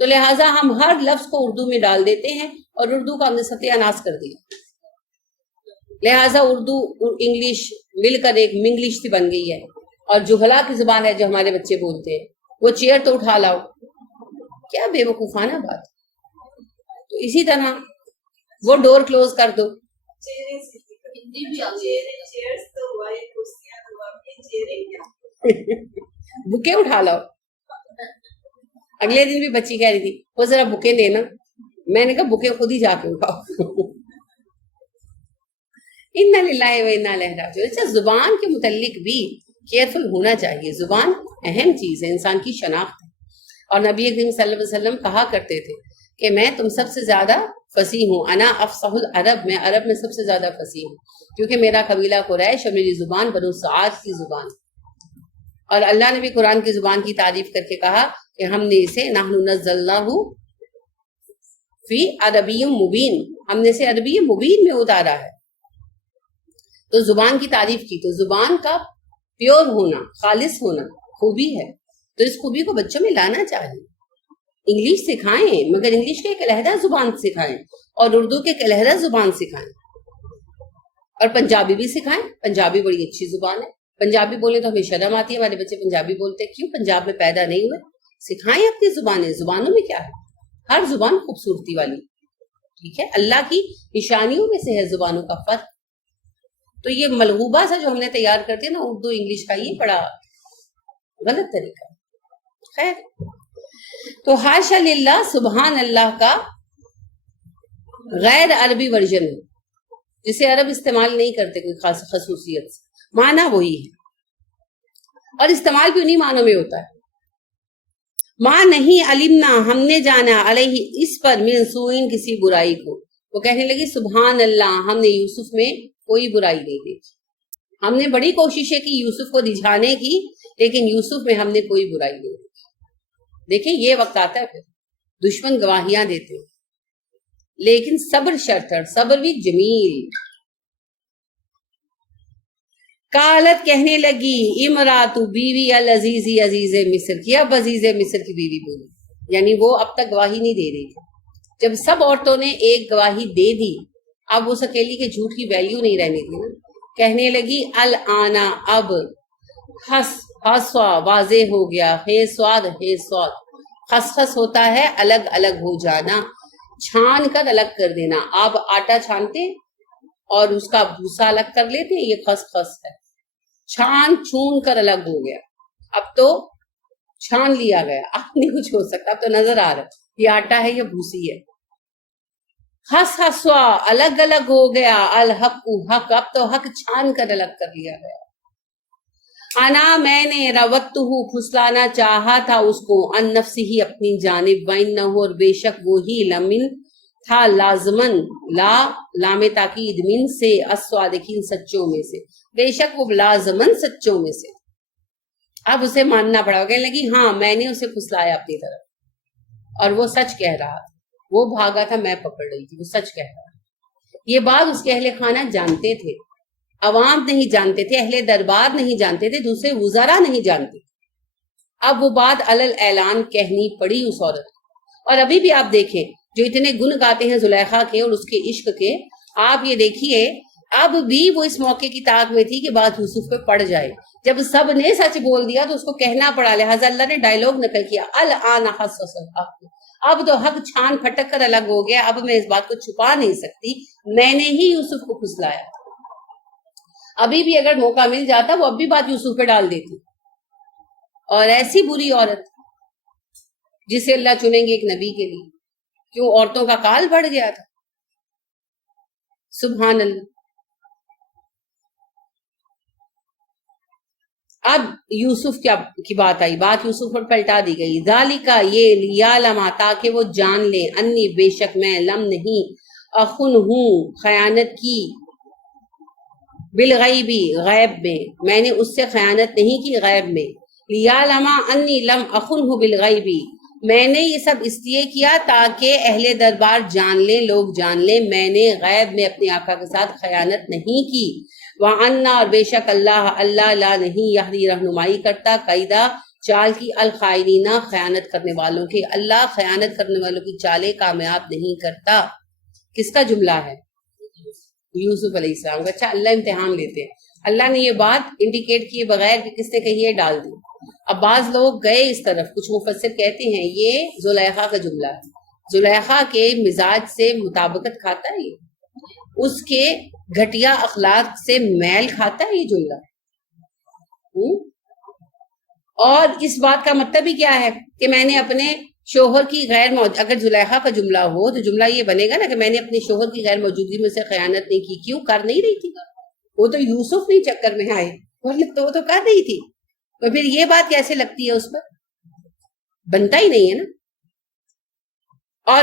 تو لہٰذا ہم ہر لفظ کو اردو میں ڈال دیتے ہیں اور اردو کا ہم نے ستیہ ناش کر دیا. لہٰذا اردو اور انگلش مل کر ایک منگلش سی بن گئی ہے، اور جہلا کی زبان ہے جو ہمارے بچے بولتے ہیں، وہ چیئر تو اٹھا لاؤ، کیا بے وقوفانہ بات. تو اسی طرح وہ ڈور کلوز کر دو، بکے اٹھا لاؤ. اگلے دن بھی بچی کہہ رہی تھی وہ ذرا بکے دینا، میں نے کہا بکے خود ہی جا کے اٹھاؤ. انا للہ و انا الیہ راجعون۔ اچھا، زبان کے متعلق بھی کیئرفل ہونا چاہیے۔ زبان اہم چیز ہے، انسان کی شناخت ہے، اور نبی کریم صلی اللہ علیہ وسلم کہا کرتے تھے کہ میں تم سب سے زیادہ فصیح ہوں، انا افصح العرب، میں عرب میں سب سے زیادہ فصیح ہوں، کیونکہ میرا قبیلہ قریش اور میری زبان بنو سعد کی زبان۔ اور اللہ نے بھی قرآن کی زبان کی تعریف کر کے کہا کہ ہم نے اسے نحن نزلناہ فی عربی مبین، ہم نے اسے عربی مبین میں اتارا ہے۔ تو زبان کی تعریف کی، تو زبان کا پیور ہونا، خالص ہونا خوبی ہے، تو اس خوبی کو بچوں میں لانا چاہیے۔ انگلش سکھائیں، مگر انگلش کے ایک علیحدہ زبان سکھائیں، اور اردو کے ایک علیحدہ زبان سکھائیں، اور پنجابی بھی سکھائیں۔ پنجابی بڑی اچھی زبان ہے، پنجابی بولے تو ہمیں شرم آتی ہے، ہمارے بچے پنجابی بولتے ہیں، کیوں؟ پنجاب میں پیدا نہیں ہوئے۔ سکھائیں اپنی زبانیں، زبانوں میں کیا ہے، ہر زبان خوبصورتی والی، ٹھیک ہے، اللہ کی نشانیوں میں سے ہے زبانوں کا فرق۔ تو یہ ملغوبہ سا جو ہم نے تیار کرتے ہیں نا اردو انگلش کا، یہ بڑا غلط طریقہ ہے۔ خیر، تو حاشا للہ، سبحان اللہ کا غیر عربی ورژن ہے، جسے عرب استعمال نہیں کرتے کوئی خاص خصوصیت سے، معنی وہی ہے، اور استعمال بھی انہی معنوں میں ہوتا ہے۔ ماں نہیں علمنا، ہم نے جانا، علیہ اس پر، من سوئن کسی برائی کو۔ وہ کہنے لگی سبحان اللہ، ہم نے یوسف میں کوئی برائی نہیں دیکھی، ہم نے بڑی کوششیں کی یوسف کو رجھانے کی، لیکن یوسف میں ہم نے کوئی برائی نہیں دیکھی۔ دیکھیں یہ وقت آتا ہے پھر دشمن گواہیاں دیتے ہیں، لیکن صبر شرط ہے، صبر بھی جمیل۔ قالت، کہنے لگی، امراتو، بیوی، العزیزی، عزیز مصر کی، اب عزیز مصر کی بیوی بولی، یعنی وہ اب تک گواہی نہیں دے رہی تھی۔ جب سب عورتوں نے ایک گواہی دے دی، اب اس اکیلی کے جھوٹ کی ویلیو نہیں رہنے دی نا۔ کہنے لگی الانا، اب، حسوا، واضح ہو گیا، ہے سواد، ہے سواد، خس ہوتا ہے الگ الگ ہو جانا، چھان کر الگ کر دینا۔ آپ آٹا چھانتے اور اس کا بھوسا الگ کر لیتے ہیں، یہ خس ہے، چھان چھون کر الگ ہو گیا، اب تو چھان لیا گیا، اب نہیں کچھ ہو سکتا، اب تو نظر آ رہا ہے یہ آٹا ہے، یہ بھوسی ہے۔ حسوا، الگ الگ ہو گیا، الحق، حق، اب تو حق چھان کر الگ کر لیا گیا۔ انا، میں نے، روتہ، پھسلانا چاہا تھا اس کو، ان نفسہ، اپنی جانب، وانہ، اور بے شک وہی، لمن، تھا، لازمن، لا، لام تاکید، من سے، الصادقین، سچوں میں سے، بے شک وہ لازمن سچوں میں سے۔ اب اسے ماننا پڑا، کہنے لگی ہاں میں نے اسے پھسلایا اپنی طرف، اور وہ سچ کہہ رہا تھا، وہ بھاگا تھا میں پکڑ رہی تھی، وہ سچ کہہ رہا تھا۔ یہ بات اس کے اہل خانہ جانتے تھے، عوام نہیں جانتے تھے، اہل دربار نہیں جانتے تھے، دوسرے وزراء نہیں جانتے۔ اب وہ بات علل اعلان کہنی پڑی اس عورت کو۔ اور ابھی بھی آپ دیکھیں جو اتنے گن گاتے ہیں زلیخا کے اور اس کے عشق کے، آپ یہ دیکھیے اب بھی وہ اس موقع کی طاق میں تھی کہ بات یوسف پہ پڑ جائے۔ جب سب نے سچ بول دیا تو اس کو کہنا پڑا، لہٰذا اللہ نے ڈائلاگ نقل کیا، الآن حصص الحق، اب تو حق چھان پھٹک کر الگ ہو گیا، اب میں اس بات کو چھپا نہیں سکتی، میں نے ہی یوسف کو پھسلایا۔ ابھی بھی اگر موقع مل جاتا وہ اب بھی بات یوسف پہ ڈال دیتی۔ اور ایسی بری عورت جسے اللہ چنیں گے ایک نبی کے لیے، کیوں عورتوں کا کال بڑھ گیا تھا، سبحان اللہ۔ اب یوسف کی بات آئی، بات یوسف پر پلٹا دی گئی، ذالکا، یہ، لیعلما، تاکہ وہ جان لے، انی، بے شک میں، لم نہیں، اخن ہوں، خیانت کی، بالغیبی، غیب میں نے اس سے خیانت نہیں کی غیب میں، لیعلما انی لم اخنہ بالغیبی، میں نے یہ سب اس لیے کیا تاکہ اہل دربار جان لیں، لوگ جان لیں میں نے غیب میں اپنے آقا کے ساتھ خیانت نہیں کی، وَأَنَّا، اور بے شک اللہ لا نہیں، یہدی، رہنمائی کرتا، قیدا، چال کی، الخائنین، خیانت کرنے والوں کے، اللہ خیانت کرنے والوں کی چالیں کامیاب نہیں کرتا۔ کس کا جملہ ہے؟ یوسف علیہ السلام کا۔ اچھا، اللہ امتحان لیتے ہیں، اللہ نے یہ بات انڈیکیٹ کیے بغیر کہ کس نے کہی ہے ڈال دی۔ اب بعض لوگ گئے اس طرف، کچھ مفسر کہتے ہیں یہ زلیخا کا جملہ ہے، زلیخا کے مزاج سے مطابقت کھاتا ہے، یہ اس کے گھٹیا اخلاق سے میل کھاتا ہے یہ جملہ۔ اور اس بات کا مطلب ہی کیا ہے کہ میں نے اپنے شوہر کی غیر موجود، اگر زلیخا کا جملہ ہو تو جملہ یہ بنے گا نا کہ میں نے اپنے شوہر کی غیر موجودگی میں سے خیانت نہیں کی، کیوں؟ کر نہیں رہی تھی، وہ تو یوسف نہیں چکر میں آئے، وہ تو کر رہی تھی، تو پھر یہ بات کیسے لگتی ہے اس پر؟ بنتا ہی نہیں ہے نا۔ اور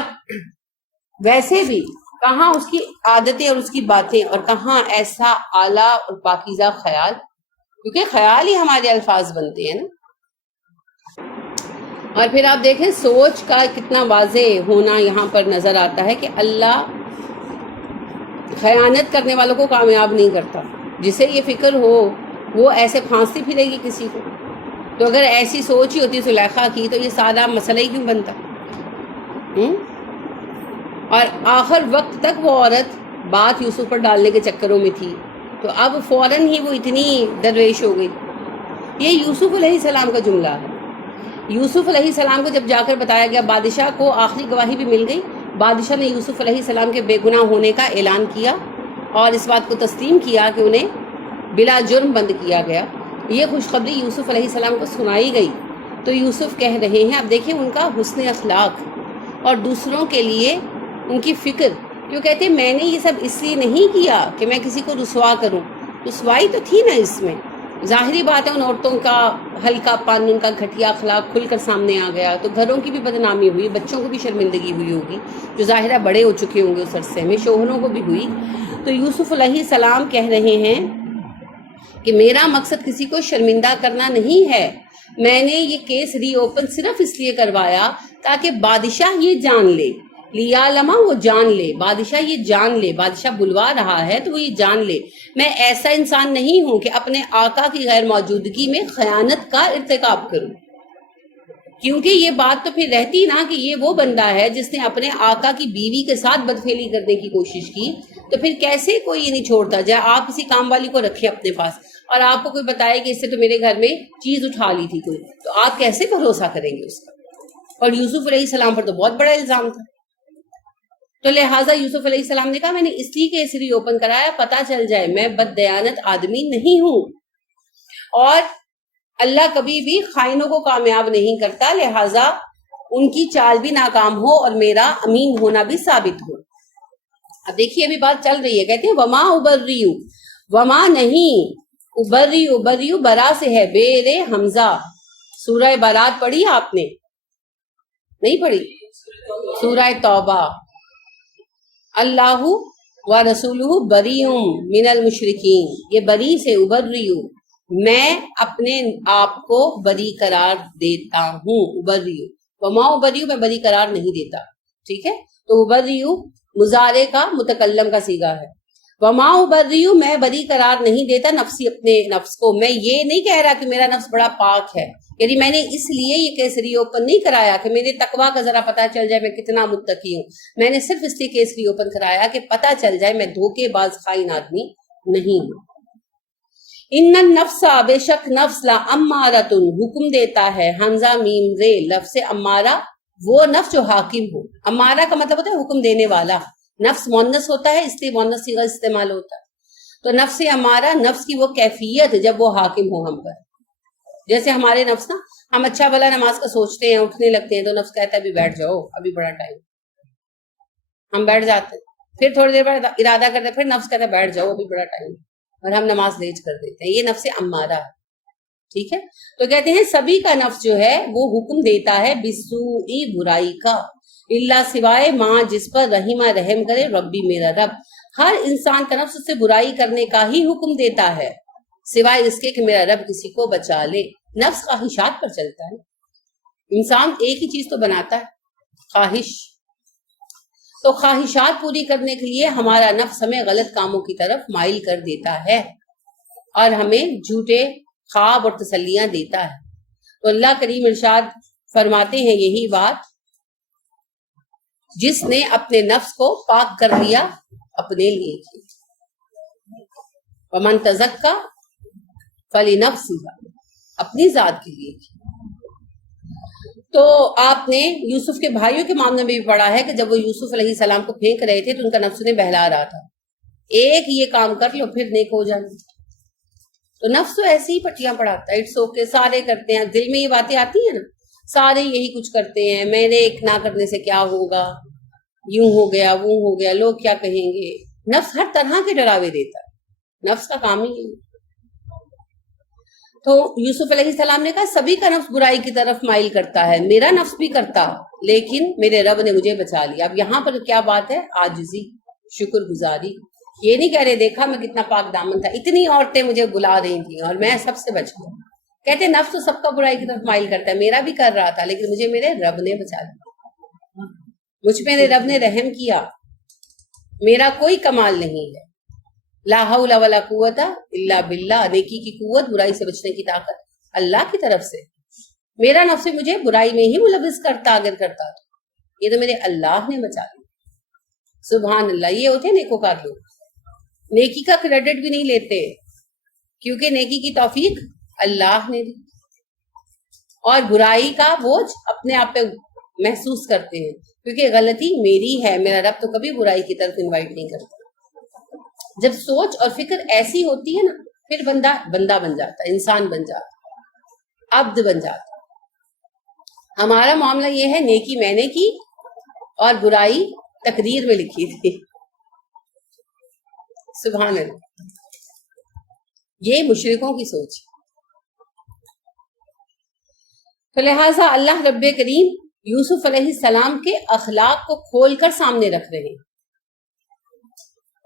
ویسے بھی کہاں اس کی عادتیں اور اس کی باتیں، اور کہاں ایسا اعلیٰ اور پاکیزہ خیال، کیونکہ خیال ہی ہمارے الفاظ بنتے ہیں نا۔ اور پھر آپ دیکھیں سوچ کا کتنا واضح ہونا یہاں پر نظر آتا ہے کہ اللہ خیانت کرنے والوں کو کامیاب نہیں کرتا۔ جسے یہ فکر ہو وہ ایسے پھانستی پھرے گی کسی کو، تو اگر ایسی سوچ ہی ہوتی زلیخا کی تو یہ سارا مسئلہ ہی کیوں بنتا؟ اور آخر وقت تک وہ عورت بات یوسف پر ڈالنے کے چکروں میں تھی، تو اب فوراً ہی وہ اتنی درویش ہو گئی۔ یہ یوسف علیہ السلام کا جملہ ہے۔ یوسف علیہ السلام کو جب جا کر بتایا گیا، بادشاہ کو آخری گواہی بھی مل گئی، بادشاہ نے یوسف علیہ السلام کے بے گناہ ہونے کا اعلان کیا اور اس بات کو تسلیم کیا کہ انہیں بلا جرم بند کیا گیا۔ یہ خوشخبری یوسف علیہ السلام کو سنائی گئی تو یوسف کہہ رہے ہیں، اب دیکھیں ان کا حسن اخلاق اور دوسروں کے لیے ان کی فکر، کیوں کہتے ہیں میں نے یہ سب اس لیے نہیں کیا کہ میں کسی کو رسوا کروں، رسوائی تو تھی نا اس میں، ظاہری بات ہے ان عورتوں کا ہلکا پن، ان کا گھٹیا اخلاق کھل کر سامنے آ گیا، تو گھروں کی بھی بدنامی ہوئی، بچوں کو بھی شرمندگی ہوئی ہوگی، جو ظاہرہ بڑے ہو چکے ہوں گے اس عرصے میں، شوہروں کو بھی ہوئی۔ تو یوسف علیہ السلام کہہ رہے ہیں کہ میرا مقصد کسی کو شرمندہ کرنا نہیں ہے، میں نے یہ کیس ری اوپن صرف اس لیے کروایا تاکہ بادشاہ یہ جان لے، لیا لما وہ جان لے، بادشاہ یہ جان لے، بادشاہ بلوا رہا ہے تو وہ یہ جان لے میں ایسا انسان نہیں ہوں کہ اپنے آقا کی غیر موجودگی میں خیانت کا ارتکاب کروں، کیونکہ یہ بات تو پھر رہتی نا کہ یہ وہ بندہ ہے جس نے اپنے آقا کی بیوی کے ساتھ بدفعلی کرنے کی کوشش کی، تو پھر کیسے کوئی یہ نہیں چھوڑتا جائے۔ آپ کسی کام والی کو رکھیں اپنے پاس اور آپ کو کوئی بتائے کہ اس سے تو میرے گھر میں چیز اٹھا لی تھی کوئی، تو آپ کیسے بھروسہ کریں گے اس کا؟ اور یوسف علیہ السلام پر تو بہت بڑا الزام تھا، تو لہٰذا یوسف علیہ السلام نے کہا میں نے اس لیے کیس ری اوپن کرایا پتہ چل جائے میں بد دیانت آدمی نہیں ہوں، اور اللہ کبھی بھی خائنوں کو کامیاب نہیں کرتا، لہٰذا ان کی چال بھی ناکام ہو اور میرا امین ہونا بھی ثابت ہو۔ اب دیکھیے ابھی بات چل رہی ہے، کہتے ہیں وما ابریو، وما نہیں، ابریو برا سے ہے، بے حمزہ۔ سورہ برات پڑھی آپ نے؟ نہیں پڑھی؟ سورہ توبہ، اللہ و رسولہ بریء من المشرکین، یہ بری سے ابریو، میں اپنے آپ کو بری قرار دیتا ہوں، ابریو، وما ابریو میں بری قرار نہیں دیتا، ٹھیک ہے؟ تو ابریو مضارع کا متکلم کا صیغہ ہے، وما ابریو میں بری قرار نہیں دیتا نفسی، اپنے نفس کو، میں یہ نہیں کہہ رہا کہ میرا نفس بڑا پاک ہے، یعنی میں نے اس لیے یہ کیس ری اوپن نہیں کرایا کہ میرے تقویٰ کا ذرا پتہ چل جائے میں کتنا متقی ہوں، میں نے صرف اس لیے کیس ری اوپن کرایا کہ پتہ چل جائے میں دھوکے باز خائن آدمی نہیں ہوں۔ ان النفس، بے شک نفس، لا امارۃ حکم دیتا ہے، حمزہ میم رے، لفظ امارہ وہ نفس جو حاکم ہو، امارہ کا مطلب ہوتا ہے حکم دینے والا، نفس مؤنث ہوتا ہے اس لیے مؤنث صیغہ استعمال ہوتا ہے، تو نفس امارہ نفس کی وہ کیفیت جب وہ حاکم ہو ہم پر، جیسے ہمارے نفس نا، ہم اچھا بھلا نماز کا سوچتے ہیں، اٹھنے لگتے ہیں تو نفس کہتا ہے ابھی بیٹھ جاؤ، ابھی بڑا ٹائم، ہم بیٹھ جاتے ہیں، پھر تھوڑی دیر بعد ارادہ کرتے ہیں، پھر نفس کہتا ہے بیٹھ جاؤ ابھی بڑا ٹائم، اور ہم نماز لیٹ کر دیتے ہیں، یہ نفس امارہ ہے، ٹھیک ہے؟ تو کہتے ہیں سبھی کا نفس جو ہے وہ حکم دیتا ہے بسوئی، برائی کا، اللہ سوائے ماں جس پر رحیمہ رحم کرے ربی میرا رب، ہر انسان کا نفس اس سے برائی کرنے کا ہی حکم دیتا ہے سوائے اس کے کہ میرا رب کسی کو بچا لے۔ نفس خواہشات پر چلتا ہے، انسان ایک ہی چیز تو بناتا ہے، خواہش، تو خواہشات پوری کرنے کے لیے ہمارا نفس ہمیں غلط کاموں کی طرف مائل کر دیتا ہے اور ہمیں جھوٹے خواب اور تسلیاں دیتا ہے۔ تو اللہ کریم ارشاد فرماتے ہیں یہی بات، جس نے اپنے نفس کو پاک کر لیا اپنے لیے کی، ومن تزکا فلنفسہ، اپنی ذات کے لیے کی۔ تو آپ نے یوسف کے بھائیوں کے معاملے میں بھی پڑھا ہے کہ جب وہ یوسف علیہ السلام کو پھینک رہے تھے تو ان کا نفس انہیں بہلا رہا تھا، ایک یہ کام کر لو پھر نیک ہو جائیں، تو نفس تو ایسے ہی پٹیاں پڑھاتا ہے، اٹس اوکے، سارے کرتے ہیں، دل میں یہ باتیں آتی ہیں نا، سارے یہی کچھ کرتے ہیں، میرے ایک نہ کرنے سے کیا ہوگا، یوں ہو گیا وہ ہو گیا، لوگ کیا کہیں گے، نفس ہر طرح کے ڈراوے دیتا ہے، نفس کا کام ہی ہے. تو یوسف علیہ السلام نے کہا سبھی کا نفس برائی کی طرف مائل کرتا ہے، میرا نفس بھی کرتا، لیکن میرے رب نے مجھے بچا لیا. اب یہاں پر کیا بات ہے؟ عاجزی، شکر گزاری. یہ نہیں کہہ رہے دیکھا میں کتنا پاک دامن تھا، اتنی عورتیں مجھے بلا رہی تھیں اور میں سب سے بچ گیا. کہتے نفس تو سب کا برائی کی طرف مائل کرتا ہے، میرا بھی کر رہا تھا، لیکن مجھے میرے رب نے بچا لیا. مجھ پہ میرے رب نے رحم کیا. میرا کوئی کمال نہیں ہے. لا حول ولا قوت الا باللہ. نیکی کی قوت، برائی سے بچنے کی طاقت اللہ کی طرف سے. میرا نفس مجھے برائی میں ہی ملوث کرتا اگر کرتا تو. یہ تو میرے اللہ نے بچا لیا. سبحان اللہ. یہ ہوتے ہیں نیکوکار لوگ، نیکی کا کریڈٹ بھی نہیں لیتے کیونکہ نیکی کی توفیق اللہ نے دی، اور برائی کا بوجھ اپنے آپ پہ محسوس کرتے ہیں کیونکہ غلطی میری ہے. میرا رب تو کبھی برائی کی طرف انوائٹ نہیں کرتا. جب سوچ اور فکر ایسی ہوتی ہے نا، پھر بندہ بن جاتا ہے، انسان بن جاتا ہے، عبد بن جاتا ہے. ہمارا معاملہ یہ ہے نیکی میں نے کی اور برائی تقدیر میں لکھی تھی. سبحان اللہ. یہ مشرکوں کی سوچ. تو لہٰذا اللہ رب کریم یوسف علیہ السلام کے اخلاق کو کھول کر سامنے رکھ رہے ہیں،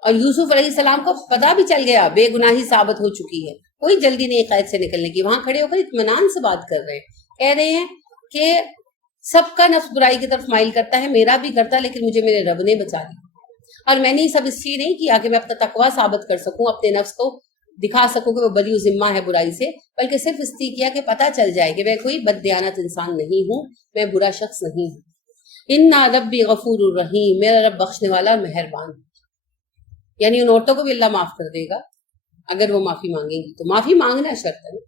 اور یوسف علیہ السلام کو پتہ بھی چل گیا، بے گناہی ثابت ہو چکی ہے. کوئی جلدی نہیں قید سے نکلنے کی. وہاں کھڑے ہو کر اطمینان سے بات کر رہے ہیں، کہہ رہے ہیں کہ سب کا نفس برائی کی طرف مائل کرتا ہے، میرا بھی کرتا، لیکن مجھے میرے رب نے بچا لیا. اور میں نے یہ سب اس لیے نہیں کیا کہ میں اپنا تقویٰ ثابت کر سکوں، اپنے نفس کو دکھا سکوں کہ وہ بری و ذمہ ہے برائی سے، بلکہ صرف اس لیے کیا کہ پتہ چل جائے کہ میں کوئی بددیانت انسان نہیں ہوں، میں برا شخص نہیں ہوں. اِنَّ رَبِّي غَفُورٌ رَحِيمٌ. میرا رب بخشنے والا مہربان. یعنی ان عورتوں کو بھی اللہ معاف کر دے گا اگر وہ معافی مانگیں گی. تو معافی مانگنا شرط ہے.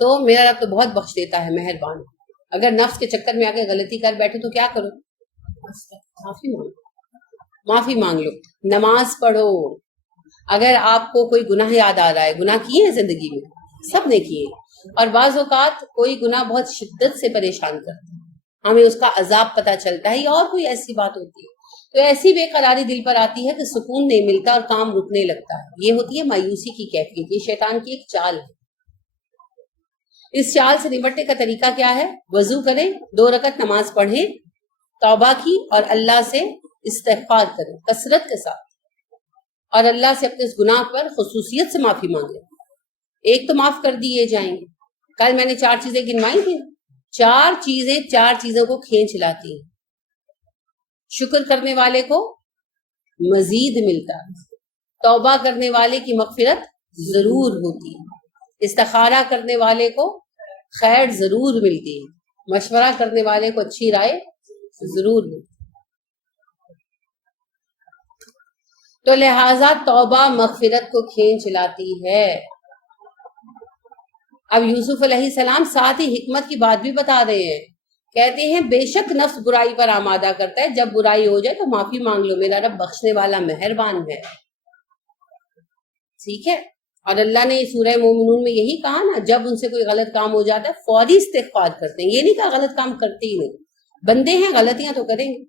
تو میرا رب تو بہت بخش دیتا ہے، مہربان. اگر نفس کے چکر میں آ کے غلطی کر بیٹھے تو کیا کرو؟ معافی مانگ لو. نماز پڑھو. اگر آپ کو کوئی گناہ یاد آ رہا ہے، گناہ کیے ہیں زندگی میں، سب نے کیے، اور بعض اوقات کوئی گناہ بہت شدت سے پریشان کرتا ہے، ہمیں اس کا عذاب پتہ چلتا ہے، یا اور کوئی ایسی بات ہوتی ہے تو ایسی بے قراری دل پر آتی ہے کہ سکون نہیں ملتا اور کام رکنے لگتا ہے. یہ ہوتی ہے مایوسی کی کیفیت. یہ شیطان کی ایک چال ہے. اس چال سے نمٹنے کا طریقہ کیا ہے؟ وضو کریں، 2 رکعت نماز پڑھیں، توبہ کی اور اللہ سے استغفار کریں کثرت کے ساتھ، اور اللہ سے اپنے اس گناہ پر خصوصیت سے معافی مانگیں. ایک تو معاف کر دیے جائیں گے. کل میں نے 4 چیزیں گنوائی تھیں. 4 چیزیں 4 چیزوں کو کھینچ لاتی ہیں. شکر کرنے والے کو مزید ملتا ہے، توبہ کرنے والے کی مغفرت ضرور ہوتی ہے، استخارہ کرنے والے کو خیر ضرور ملتی ہے، مشورہ کرنے والے کو اچھی رائے ضرور ملتی ہے. تو لہٰذا توبہ مغفرت کو کھینچ لاتی ہے. اب یوسف علیہ السلام ساتھ ہی حکمت کی بات بھی بتا رہے ہیں. کہتے ہیں بے شک نفس برائی پر آمادہ کرتا ہے، جب برائی ہو جائے تو معافی مانگ لو، میرا رب بخشنے والا مہربان ہے. ٹھیک ہے. اور اللہ نے سورہ مومنون میں یہی کہا نا، جب ان سے کوئی غلط کام ہو جاتا ہے فوری استغفار کرتے ہیں. یہ نہیں کہا غلط کام کرتے ہی نہیں، بندے ہیں غلطیاں تو کریں گے.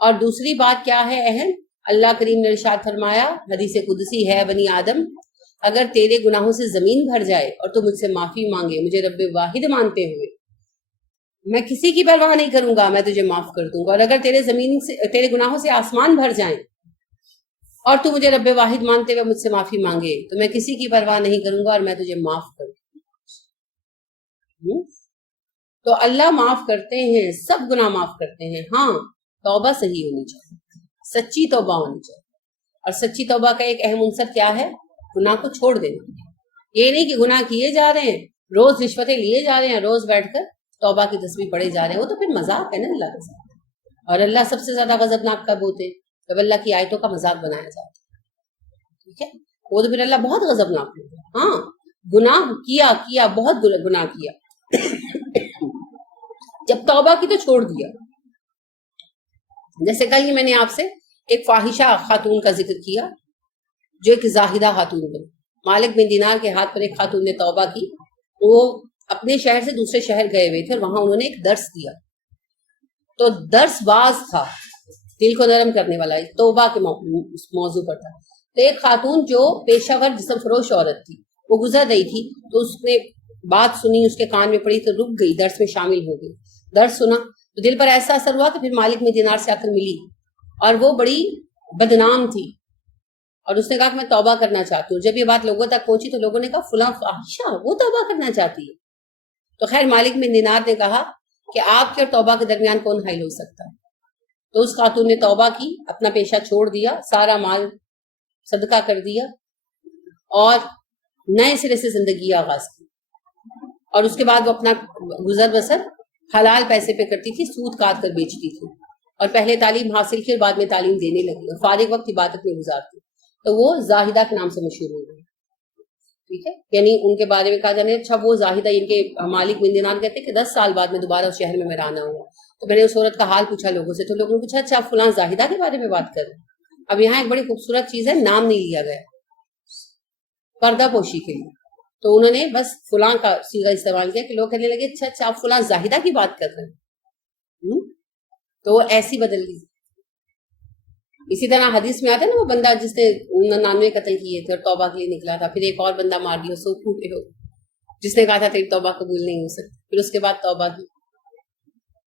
اور دوسری بات کیا ہے اہم؟ اللہ کریم نے ارشاد فرمایا، حدیث قدسی ہے، بنی آدم اگر تیرے گناہوں سے زمین بھر جائے اور تو مجھ سے معافی مانگے مجھے رب واحد مانتے ہوئے، میں کسی کی پرواہ نہیں کروں گا، میں تجھے معاف کر دوں گا. اور اگر تیرے گناہوں سے آسمان بھر جائیں اور تو مجھے رب واحد مانتے ہوئے مجھ سے معافی مانگے تو میں کسی کی پرواہ نہیں کروں گا اور میں تجھے معاف کر دوں. تو اللہ معاف کرتے ہیں، سب گناہ معاف کرتے ہیں. ہاں توبہ صحیح ہونی چاہیے، سچی توبہ ہونی چاہیے. اور سچی توبہ کا ایک اہم عنصر کیا ہے؟ گناہ کو چھوڑ دینا. یہ نہیں کہ گناہ کیے جا رہے ہیں، روز رشوتیں لیے جا رہے ہیں، روز بیٹھ کر توبہ کی تسبیح پڑھے جا رہے ہیں، وہ تو پھر مذاق ہے نا اللہ کے ساتھ. اور اللہ سب سے زیادہ غضبناک کب ہوتے؟ جب اللہ کی آیتوں کا مذاق بنایا جاتا ہے. ٹھیک ہے، وہ تو پھر اللہ بہت غضبناک ہوتا ہے. ہاں گناہ کیا بہت گناہ کیا، جب توبہ کی تو چھوڑ دیا. جیسے کل ہی میں نے آپ سے ایک فاحشہ خاتون کا ذکر کیا جو ایک زاہدہ خاتون بنی. مالک بن دینار کے ہاتھ پر ایک خاتون نے توبہ کی. وہ اپنے شہر سے دوسرے شہر گئے ہوئے تھے اور وہاں انہوں نے ایک درس دیا. تو درس باز تھا، دل کو نرم کرنے والا، توبہ کے موضوع پر تھا. تو ایک خاتون جو پیشہ ور جسم فروش عورت تھی وہ گزر رہی تھی، تو اس نے بات سنی، اس کے کان میں پڑی تو رک گئی، درس میں شامل ہو گئی. درس سنا تو دل پر ایسا اثر ہوا کہ پھر مالک میں دینار سے آ کر ملی، اور وہ بڑی بدنام تھی، اور اس نے کہا کہ میں توبہ کرنا چاہتی ہوں. جب یہ بات لوگوں تک پہنچی تو لوگوں نے کہا فلاں فاحشہ وہ توبہ کرنا چاہتی ہے. تو خیر مالک میں دینار نے کہا کہ آپ کے اور توبہ کے درمیان کون حائل ہو سکتا ہے. تو اس خاتون نے توبہ کی، اپنا پیشہ چھوڑ دیا، سارا مال صدقہ کر دیا اور نئے سرے سے زندگی آغاز کی. اور اس کے بعد وہ اپنا گزر بسر حلال پیسے پہ کرتی تھی، سود کاٹ کر بیچتی تھی، اور پہلے تعلیم حاصل کی اور بعد میں تعلیم دینے لگی، اور فارغ وقت عبادت میں گزارتی. تو وہ زاہدہ کے نام سے مشہور ہو گئی. ٹھیک ہے، یعنی ان کے بارے میں کہا جانے اچھا وہ زاہدہ، ان کے مالک بن دینار کہتے کہ 10 سال بعد میں دوبارہ اس شہر میں میرا آنا ہوا. تو میں نے اس عورت کا حال پوچھا لوگوں سے، تو لوگوں نے پوچھا اچھا آپ فلاں زاہدہ کے بارے میں بات کر رہے ہیں. اب یہاں ایک بڑی خوبصورت چیز ہے، نام نہیں لیا گیا پردہ پوشی کے لیے. تو انہوں نے بس فلاں کا صیغہ استعمال کیا کہ لوگ کہنے لگے اچھا آپ فلاں زاہدہ کی بات کر رہے ہیں. تو وہ ایسی بدل گئی. اسی طرح حدیث میں آتا ہے نا وہ بندہ جس نے 99 قتل کیے تھے اور توبہ کے لیے نکلا تھا، پھر ایک اور بندہ مار دیا سو پھوٹے ہو، جس نے کہا تھا تیری توبہ قبول نہیں ہو سکتی، پھر اس کے بعد توبہ کی.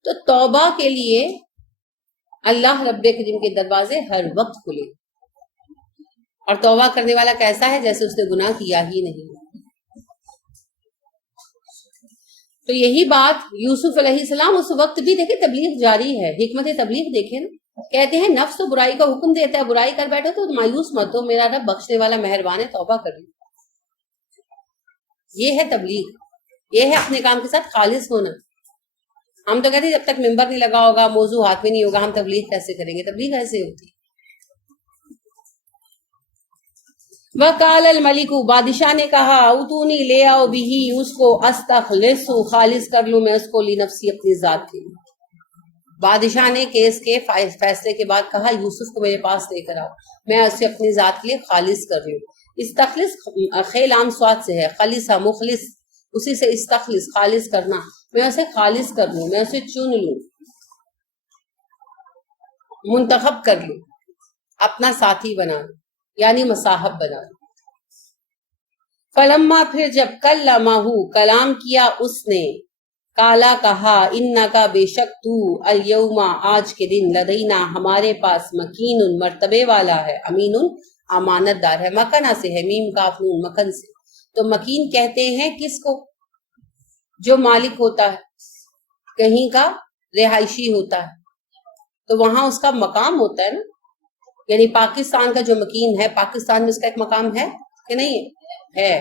تو توبہ کے لیے اللہ رب کریم کے دروازے ہر وقت کھلے، اور توبہ کرنے والا کیسا ہے؟ جیسے اس نے گناہ کیا ہی نہیں. تو یہی بات یوسف علیہ السلام اس وقت بھی دیکھیں تبلیغ جاری ہے، حکمت تبلیغ دیکھیں نا. کہتے ہیں نفس تو برائی کا حکم دیتا ہے، برائی کر بیٹھو تو مایوس مت ہو، میرا رب بخشنے والا مہربان ہے، توبہ کر لو. یہ ہے تبلیغ، یہ ہے اپنے کام کے ساتھ خالص ہونا. ہم تو کہتے ہیں جب تک ممبر نہیں لگا ہوگا، موضوع ہاتھ میں نہیں ہوگا، ہم تبلیغ کیسے کریں گے؟ تبلیغ ایسے ہوتی. وقال الملک، بادشاہ نے کہا اتونی لے آؤ بھی، اس کو استخلص، خالص کر لوں میں اس کو، لنفسی، اپنی ذات کے لیے. بادشاہ نے کیس کے فیصلے کے بعد کہا یوسف کو میرے پاس لے کر آؤ، میں اسے اپنی ذات کے لیے خالص کر لوں. استخلص خیل عام سواد سے ہے، خالصہ مخلص، اسی سے استخلص خالص کرنا، میں اسے خالص کر لوں، میں اسے چن لوں، منتخب کر لوں، اپنا ساتھی بنا لوں، یعنی مصاحب بنا لوں. فلما، پھر جب کلمہ، کلام کیا اس نے، کالا کہا، انکا، بے شک تو، الیوم، آج کے دن، لدینا، ہمارے پاس، مکین، مرتبے والا ہے، امین، امانت دار ہے. مکنہ سے ہے، میم کاف نون، مکن سے. تو مکین کہتے ہیں کس کو؟ جو مالک ہوتا ہے، کہیں کا رہائشی ہوتا ہے تو وہاں اس کا مقام ہوتا ہے نا. یعنی پاکستان کا جو مکین ہے، پاکستان میں اس کا ایک مقام ہے کہ نہیں ہے،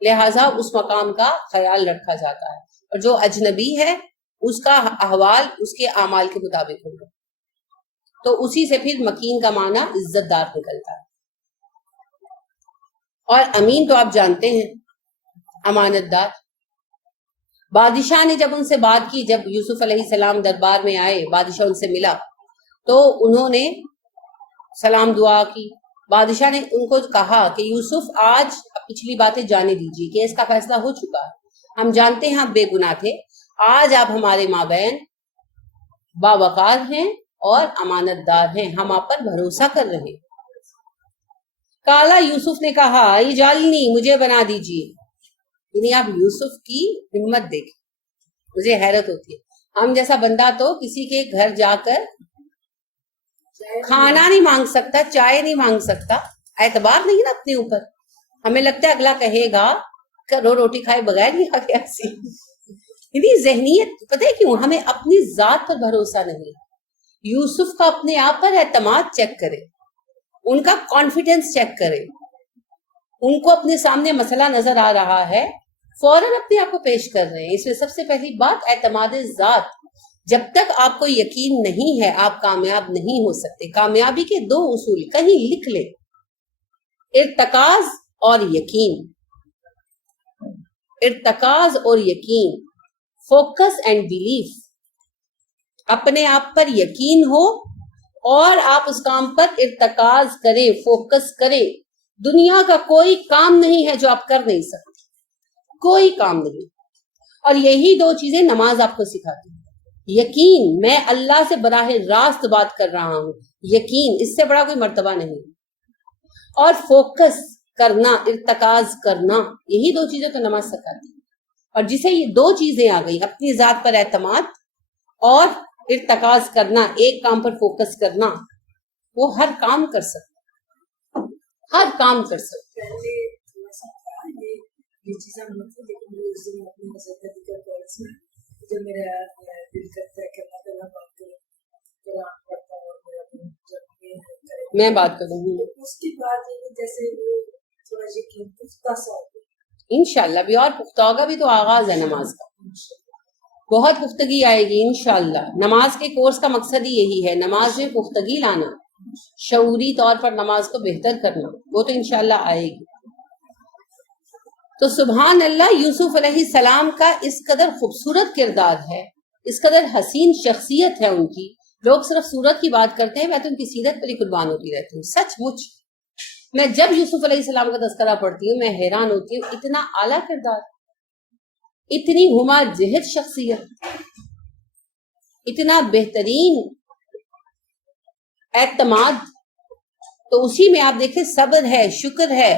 لہٰذا اس مقام کا خیال رکھا جاتا ہے. اور جو اجنبی ہے اس کا احوال اس کے اعمال کے مطابق ہوگا، تو اسی سے پھر مکین کا معنی عزت دار نکلتا ہے. اور امین تو آپ جانتے ہیں، امانت دار. بادشاہ نے جب ان سے بات کی، جب یوسف علیہ السلام دربار میں آئے، بادشاہ ان سے ملا تو انہوں نے سلام دعا کی. بادشاہ نے ان کو کہا کہ یوسف آج پچھلی باتیں جانے دیجیے کہ اس کا فیصلہ ہو چکا ہے، ہم جانتے ہیں آپ بے گناہ تھے، آج آپ ہمارے مابین باوقار ہیں اور امانت دار ہیں، ہم آپ پر بھروسہ کر رہے ہیں. کالا، یوسف نے کہا، اجعلنی، مجھے بنا دیجیے. یعنی آپ یوسف کی ہمت دیکھیں، مجھے حیرت ہوتی ہے. ہم جیسا بندہ تو کسی کے گھر جا کر کھانا نہیں مانگ سکتا، چائے نہیں مانگ سکتا، اعتبار نہیں نا اپنے اوپر. ہمیں لگتا ہے اگلا کہے گا کرو روٹی کھائے بغیر ہی آ گیا. یعنی ذہنیت پتہ ہے کیوں؟ ہمیں اپنی ذات پر بھروسہ نہیں. یوسف کا اپنے آپ پر اعتماد چیک کرے، ان کا کانفیڈنس چیک کرے. ان کو اپنے سامنے مسئلہ نظر آ رہا ہے، فوراً اپنے آپ کو پیش کر رہے ہیں. اس میں سب سے پہلی بات اعتماد ذات. جب تک آپ کو یقین نہیں ہے آپ کامیاب نہیں ہو سکتے. کامیابی کے 2 اصول کہیں لکھ لیں، ارتکاز اور یقین. ارتکاز اور یقین، فوکس اینڈ بیلیف. اپنے آپ پر یقین ہو اور آپ اس کام پر ارتکاز کریں، فوکس کریں. دنیا کا کوئی کام نہیں ہے جو آپ کر نہیں سکتے، کوئی کام نہیں. اور یہی 2 چیزیں نماز آپ کو سکھاتی ہے. یقین، میں اللہ سے براہ راست بات کر رہا ہوں، یقین، اس سے بڑا کوئی مرتبہ نہیں. اور فوکس کرنا، ارتکاز کرنا، یہی دو چیزیں تو نماز سکھاتی ہے. اور جسے یہ دو چیزیں آ گئی، اپنی ذات پر اعتماد اور ارتکاز کرنا، ایک کام پر فوکس کرنا، وہ ہر کام کر سکتا، ہر کام کر سکتا. یہ چیزیں لیکن اس دن اپنی مذہبی کا کورس میں جو میرا دل کرتا ہے کہ اللہ تعالیٰ بات کرے، قرآن پڑھتا ہوں اور میں بات کروں گی اس کی بات یہ جیسے وہ تھوڑا یقین پختہ سا ہوتا ہے. انشاءاللہ بھی اور پختہ ہوگا، بھی تو آغاز ہے نماز کا، بہت پختگی آئے گی انشاءاللہ. نماز کے کورس کا مقصد ہی یہی ہے، نماز میں پختگی لانا، شعوری طور پر نماز کو بہتر کرنا، وہ تو انشاءاللہ آئے گی. تو سبحان اللہ، یوسف علیہ السلام کا اس قدر خوبصورت کردار ہے، اس قدر حسین شخصیت ہے ان کی. لوگ صرف صورت کی بات کرتے ہیں، میں تو ان کی سیرت پر ہی قربان ہوتی رہتی ہوں. سچ مچ میں جب یوسف علیہ السلام کا تذکرہ پڑھتی ہوں میں حیران ہوتی ہوں، اتنا اعلیٰ کردار، اتنی ہما جہت شخصیت، اتنا بہترین اعتماد. تو اسی میں آپ دیکھیں صبر ہے، شکر ہے،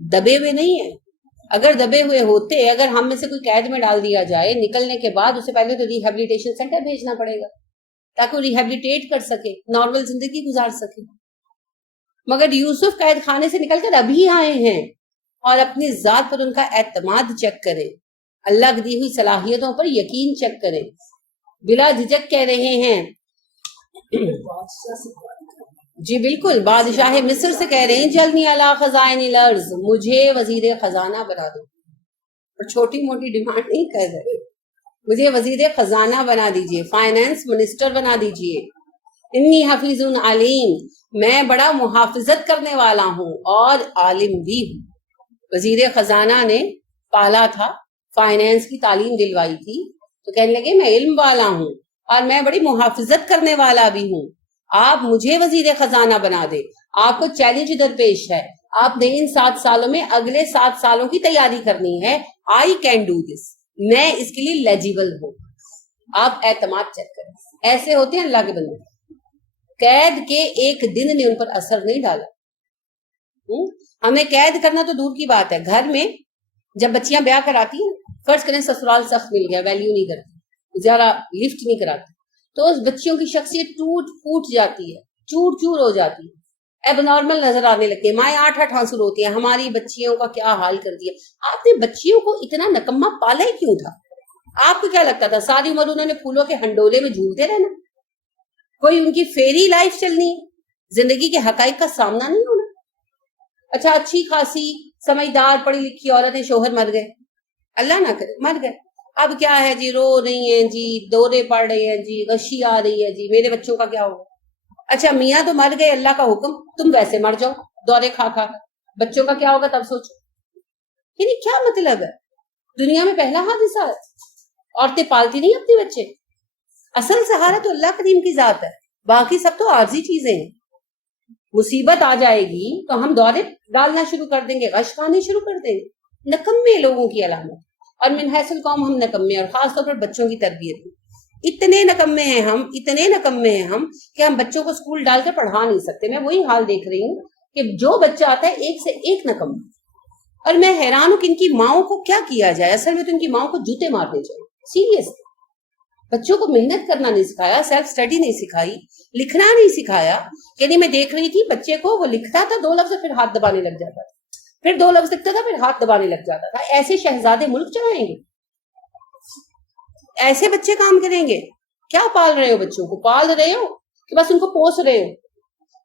دبے ہوئے نہیں ہیں. اگر دبے ہوئے ہوتے، اگر ہم میں سے کوئی قید میں ڈال دیا جائے، نکلنے کے بعد اسے پہلے تو ریہیبلیٹیشن سینٹر بھیجنا پڑے گا تاکہ وہ ریہیبلیٹیٹ کر سکے، نارمل زندگی گزار سکے. مگر یوسف قید خانے سے نکل کر ابھی آئے ہیں اور اپنی ذات پر ان کا اعتماد چیک کریں، اللہ کی دی ہوئی صلاحیتوں پر یقین چیک کریں، بلا جھجک کہہ رہے ہیں. جی بالکل، بادشاہ مصر سے کہہ رہے ہیں جلنی علی خزائن الارض، مجھے وزیر خزانہ بنا دو. اور چھوٹی موٹی ڈیمانڈ نہیں کر رہے، مجھے وزیر خزانہ بنا دیجئے، فائنانس منسٹر بنا دیجئے. انی حفیظ علیم، میں بڑا محافظت کرنے والا ہوں اور عالم بھی ہوں. وزیر خزانہ نے پالا تھا، فائنانس کی تعلیم دلوائی تھی، تو کہنے لگے میں علم والا ہوں اور میں بڑی محافظت کرنے والا بھی ہوں، آپ مجھے وزیر خزانہ بنا دے. آپ کو چیلنج درپیش ہے، آپ نے ان 7 سالوں میں اگلے 7 سالوں کی تیاری کرنی ہے. آئی کین ڈو دس، میں اس کے لیے لیجیبل ہوں. آپ اعتماد چیک کریں. ایسے ہوتے ہیں اللہ کے بندے، قید کے ایک دن نے ان پر اثر نہیں ڈالا. ہمیں قید کرنا تو دور کی بات ہے، گھر میں جب بچیاں بیاہ کراتی ہیں، فرض کریں سسرال سخت مل گیا، ویلیو نہیں کرتی، زیادہ لفٹ نہیں کراتی، تو اس بچیوں کی شخصیت ٹوٹ پھوٹ جاتی ہے، چور چور ہو جاتی ہے، اب نارمل نظر آنے لگتی ہے، مائیں 8 آنسر ہوتی ہیں، ہماری بچیوں کا کیا حال کر دیا. آپ نے بچیوں کو اتنا نکما پالا ہی کیوں تھا؟ آپ کو کیا لگتا تھا ساری عمر انہوں نے پھولوں کے ہنڈولے میں جھولتے رہنا؟ کوئی ان کی فیری لائف چلنی ہے، زندگی کے حقائق کا سامنا نہیں ہونا؟ اچھا اچھی خاصی سمجھدار پڑھی لکھی عورت ہے، شوہر مر گئے، اللہ نہ کرے مر گئے، اب کیا ہے جی، رو رہی ہیں جی، دورے پڑ رہے ہیں جی، غشی آ رہی ہے جی، میرے بچوں کا کیا ہوگا؟ اچھا میاں تو مر گئے، اللہ کا حکم، تم ویسے مر جاؤ دورے کھا کھا، بچوں کا کیا ہوگا تب سوچو. یعنی کیا مطلب ہے؟ دنیا میں پہلا حادثہ ہے، عورتیں پالتی نہیں اپنے بچے. اصل سہارا تو اللہ کریم کی ذات ہے، باقی سب تو عارضی چیزیں ہیں. مصیبت آ جائے گی تو ہم دورے ڈالنا شروع کر دیں گے، غش کھانے شروع کر دیں گے. نکمے لوگوں کی علامت. اور من حیث القوم ہم نکمے، اور خاص طور پر بچوں کی تربیت میں اتنے نکمے ہیں ہم، اتنے نکمے ہیں ہم کہ ہم بچوں کو اسکول ڈال کر پڑھا نہیں سکتے. میں وہی حال دیکھ رہی ہوں کہ جو بچہ آتا ہے ایک سے ایک نکمہ، اور میں حیران ہوں کہ ان کی ماؤں کو کیا کیا جائے. اصل میں تو ان کی ماؤں کو جوتے مارنے چاہیے، سیریس. بچوں کو محنت کرنا نہیں سکھایا، سیلف اسٹڈی نہیں سکھائی، لکھنا نہیں سکھایا. یعنی میں دیکھ رہی تھی بچے کو، وہ لکھتا تھا 2 لفظ پھر ہاتھ دبانے لگ جاتا تھا، پھر 2 لفظ لکھتا تھا پھر ہاتھ دبانے لگ جاتا تھا. ایسے شہزادے ملک چلائیں گے؟ ایسے بچے کام کریں گے؟ کیا پال رہے ہو بچوں کو؟ پال رہے ہو کہ بس ان کو پوس رہے ہو؟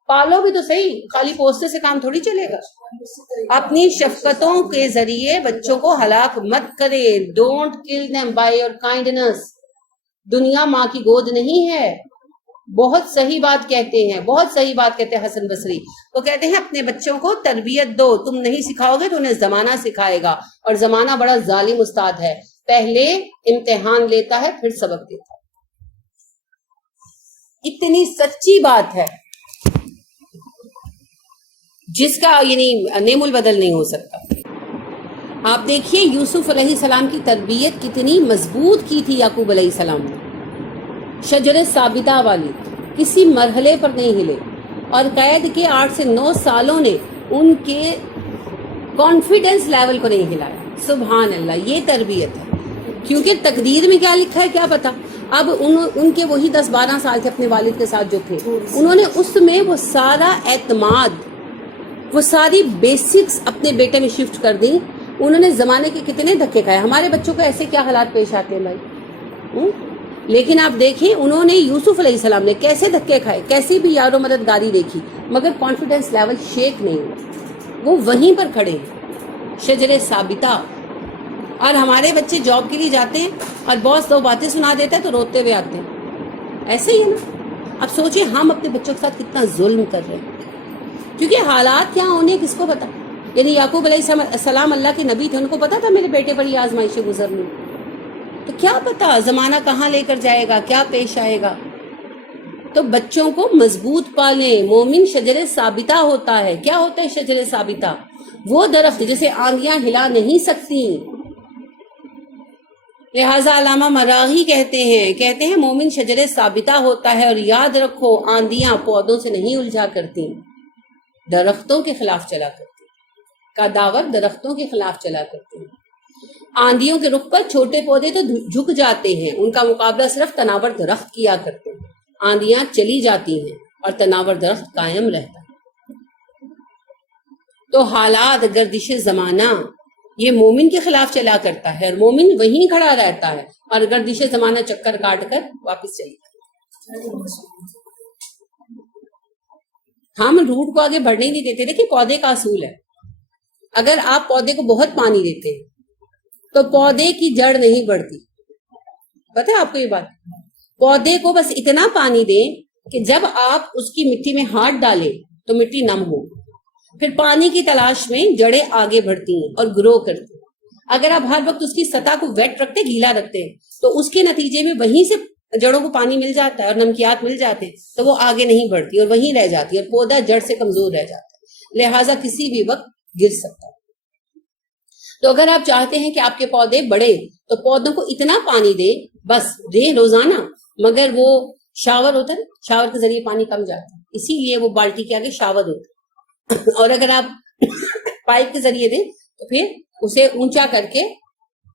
پالو بھی تو صحیح، خالی پوستے سے کام تھوڑی چلے گا. اپنی شفقتوں کے ذریعے بچوں کو ہلاک مت کرے. ڈونٹ کل them by your kindness. دنیا ماں کی گود نہیں ہے. بہت صحیح بات کہتے ہیں، بہت صحیح بات کہتے ہیں حسن بصری. وہ کہتے ہیں اپنے بچوں کو تربیت دو، تم نہیں سکھاؤ گے تو انہیں زمانہ سکھائے گا، اور زمانہ بڑا ظالم استاد ہے، پہلے امتحان لیتا ہے پھر سبق دیتا ہے. اتنی سچی بات ہے جس کا یعنی نیم البدل نہیں ہو سکتا. آپ دیکھیے یوسف علیہ السلام کی تربیت کتنی مضبوط کی تھی یعقوب علیہ السلام نے، شجر ثابتہ والی، کسی مرحلے پر نہیں ہلے. اور قید کے 8 سے 9 سالوں نے ان کے کانفیڈنس لیول کو نہیں ہلایا. سبحان اللہ, یہ تربیت ہے. کیونکہ تقدیر میں کیا لکھا ہے کیا پتا. اب ان کے وہی 10-12 سال تھے اپنے والد کے ساتھ جو تھے, انہوں نے اس میں وہ سارا اعتماد, وہ ساری بیسکس اپنے بیٹے میں شفٹ کر دی. انہوں نے زمانے کے کتنے دھکے کھائے. ہمارے بچوں کو ایسے کیا حالات پیش آتے ہیں بھائی. لیکن آپ دیکھیں انہوں نے یوسف علیہ السلام نے کیسے دھکے کھائے, کیسی بھی یار و مددگاری دیکھی, مگر کانفیڈنس لیول شیک نہیں ہوا. وہ وہیں پر کھڑے ہیں, شجر ثابتہ. اور ہمارے بچے جاب کے لیے جاتے ہیں اور باس 2 باتیں سنا دیتا ہے تو روتے ہوئے آتے ہیں. ایسے ہی ہے نا. اب سوچیں ہم اپنے بچوں کے ساتھ کتنا ظلم کر رہے ہیں, کیونکہ حالات کیا ہونے کس کو پتا. یعنی یعقوب علیہ السلام اللہ کے نبی تھے, ان کو پتا تھا میرے بیٹے پر یہ آزمائشیں گزرنی, تو کیا پتا زمانہ کہاں لے کر جائے گا, کیا پیش آئے گا. تو بچوں کو مضبوط پالیں. مومن شجر ثابتہ ہوتا ہے. کیا ہوتا ہے شجر ثابتہ؟ وہ درخت جسے آندیاں ہلا نہیں سکتی. لہٰذا علامہ مراغی کہتے ہیں مومن شجر ثابتہ ہوتا ہے. اور یاد رکھو آندیاں پودوں سے نہیں الجھا کرتی, درختوں کے خلاف چلا کرتی. کاداور درختوں کے خلاف چلا کرتے ہیں. آندیوں کے رخ پر چھوٹے پودے تو جھک جاتے ہیں, ان کا مقابلہ صرف تناور درخت کیا کرتے ہیں. آندیاں چلی جاتی ہیں اور تناور درخت قائم رہتا ہے. تو حالات, گردش زمانہ یہ مومن کے خلاف چلا کرتا ہے, اور مومن وہیں کھڑا رہتا ہے, اور گردش زمانہ چکر کاٹ کر واپس چلی جاتا ہے. ہم روٹ کو آگے بڑھنے نہیں دیتے. دیکھیں پودے کا اصول ہے, اگر آپ پودے کو بہت پانی دیتے ہیں تو پودے کی جڑ نہیں بڑھتی. پتہ ہے آپ کو یہ بات؟ پودے کو بس اتنا پانی دیں کہ جب آپ اس کی مٹی میں ہاتھ ڈالیں تو مٹی نم ہو, پھر پانی کی تلاش میں جڑیں آگے بڑھتی ہیں اور گرو کرتی ہیں. اگر آپ ہر وقت اس کی سطح کو ویٹ رکھتے, گیلا رکھتے ہیں, تو اس کے نتیجے میں وہیں سے جڑوں کو پانی مل جاتا ہے اور نمکیات مل جاتے ہیں, تو وہ آگے نہیں بڑھتی اور وہیں رہ جاتی ہے, اور پودا جڑ سے کمزور رہ جاتا ہے. لہٰذا کسی بھی وقت گر سکتا ہے. تو اگر آپ چاہتے ہیں کہ آپ کے پودے بڑھے تو پودوں کو اتنا پانی دے, بس دے روزانہ, مگر وہ شاور ہوتا ہے, شاور کے ذریعے پانی کم جاتا ہے, اسی لیے وہ بالٹی کے آگے شاور ہوتا ہے. اور اگر آپ پائپ کے ذریعے دیں تو پھر اسے اونچا کر کے,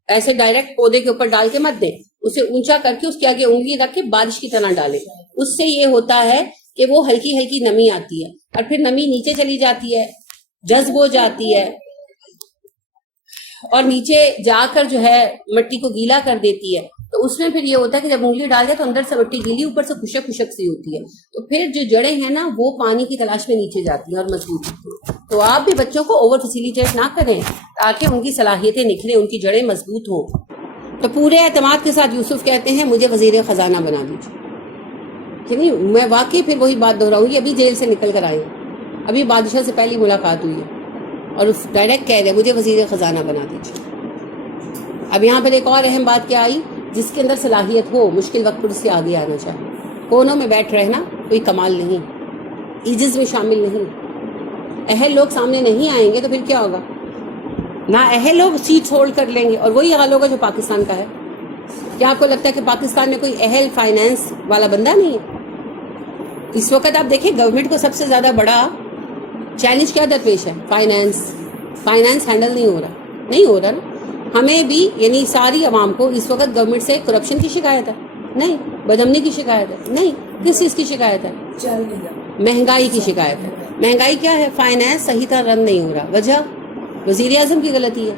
ایسے ڈائریکٹ پودے کے اوپر ڈال کے مت دیں, اسے اونچا کر کے اس کے آگے انگلی رکھ کے بارش کی طرح ڈالیں. اس سے یہ ہوتا ہے کہ وہ ہلکی ہلکی نمی آتی ہے, اور پھر نمی نیچے چلی جاتی ہے, جذب ہو جاتی ہے, اور نیچے جا کر جو ہے مٹی کو گیلا کر دیتی ہے. تو اس میں پھر یہ ہوتا ہے کہ جب انگلی ڈال دے تو اندر سے مٹی گیلی, اوپر سے خشک خشک سی ہوتی ہے. تو پھر جو جڑیں ہیں نا وہ پانی کی تلاش میں نیچے جاتی ہیں اور مضبوط ہوتی ہیں. تو آپ بھی بچوں کو اوور فیسیلیٹیٹ نہ کریں تاکہ ان کی صلاحیتیں نکھریں, ان کی جڑیں مضبوط ہوں. تو پورے اعتماد کے ساتھ یوسف کہتے ہیں مجھے وزیر خزانہ بنا دیجیے. کہ نہیں, میں واقعی پھر وہی بات دہراؤں گی, ابھی جیل سے نکل کر آئے ہیں, ابھی بادشاہ سے پہلی ملاقات ہوئی ہے, اور ڈائریکٹ کہہ رہے مجھے وزیر خزانہ بنا دیجیے. اب یہاں پر ایک اور اہم بات کیا آئی, جس کے اندر صلاحیت ہو مشکل وقت پر اس سے آگے آنا چاہیے. کونوں میں بیٹھ رہنا کوئی کمال نہیں, عجز میں شامل نہیں. اہل لوگ سامنے نہیں آئیں گے تو پھر کیا ہوگا, نہ اہل لوگ سیٹس ہولڈ کر لیں گے, اور وہی حال ہوگا جو پاکستان کا ہے. کیا آپ کو لگتا ہے کہ پاکستان میں کوئی اہل فائنینس والا بندہ نہیں ہے؟ اس وقت آپ دیکھیں گورنمنٹ کو سب سے زیادہ بڑا چیلنج کیا درپیش ہے, فائنینس ہینڈل نہیں ہو رہا نا. ہمیں بھی یعنی ساری عوام کو اس وقت گورنمنٹ سے کرپشن کی شکایت ہے نہیں, بدامنی کی شکایت ہے نہیں, کس چیز کی شکایت ہے؟ مہنگائی کی شکایت ہے. مہنگائی کیا ہے؟ فائنینس صحیح طرح رن نہیں ہو رہا. وجہ وزیر اعظم کی غلطی ہے,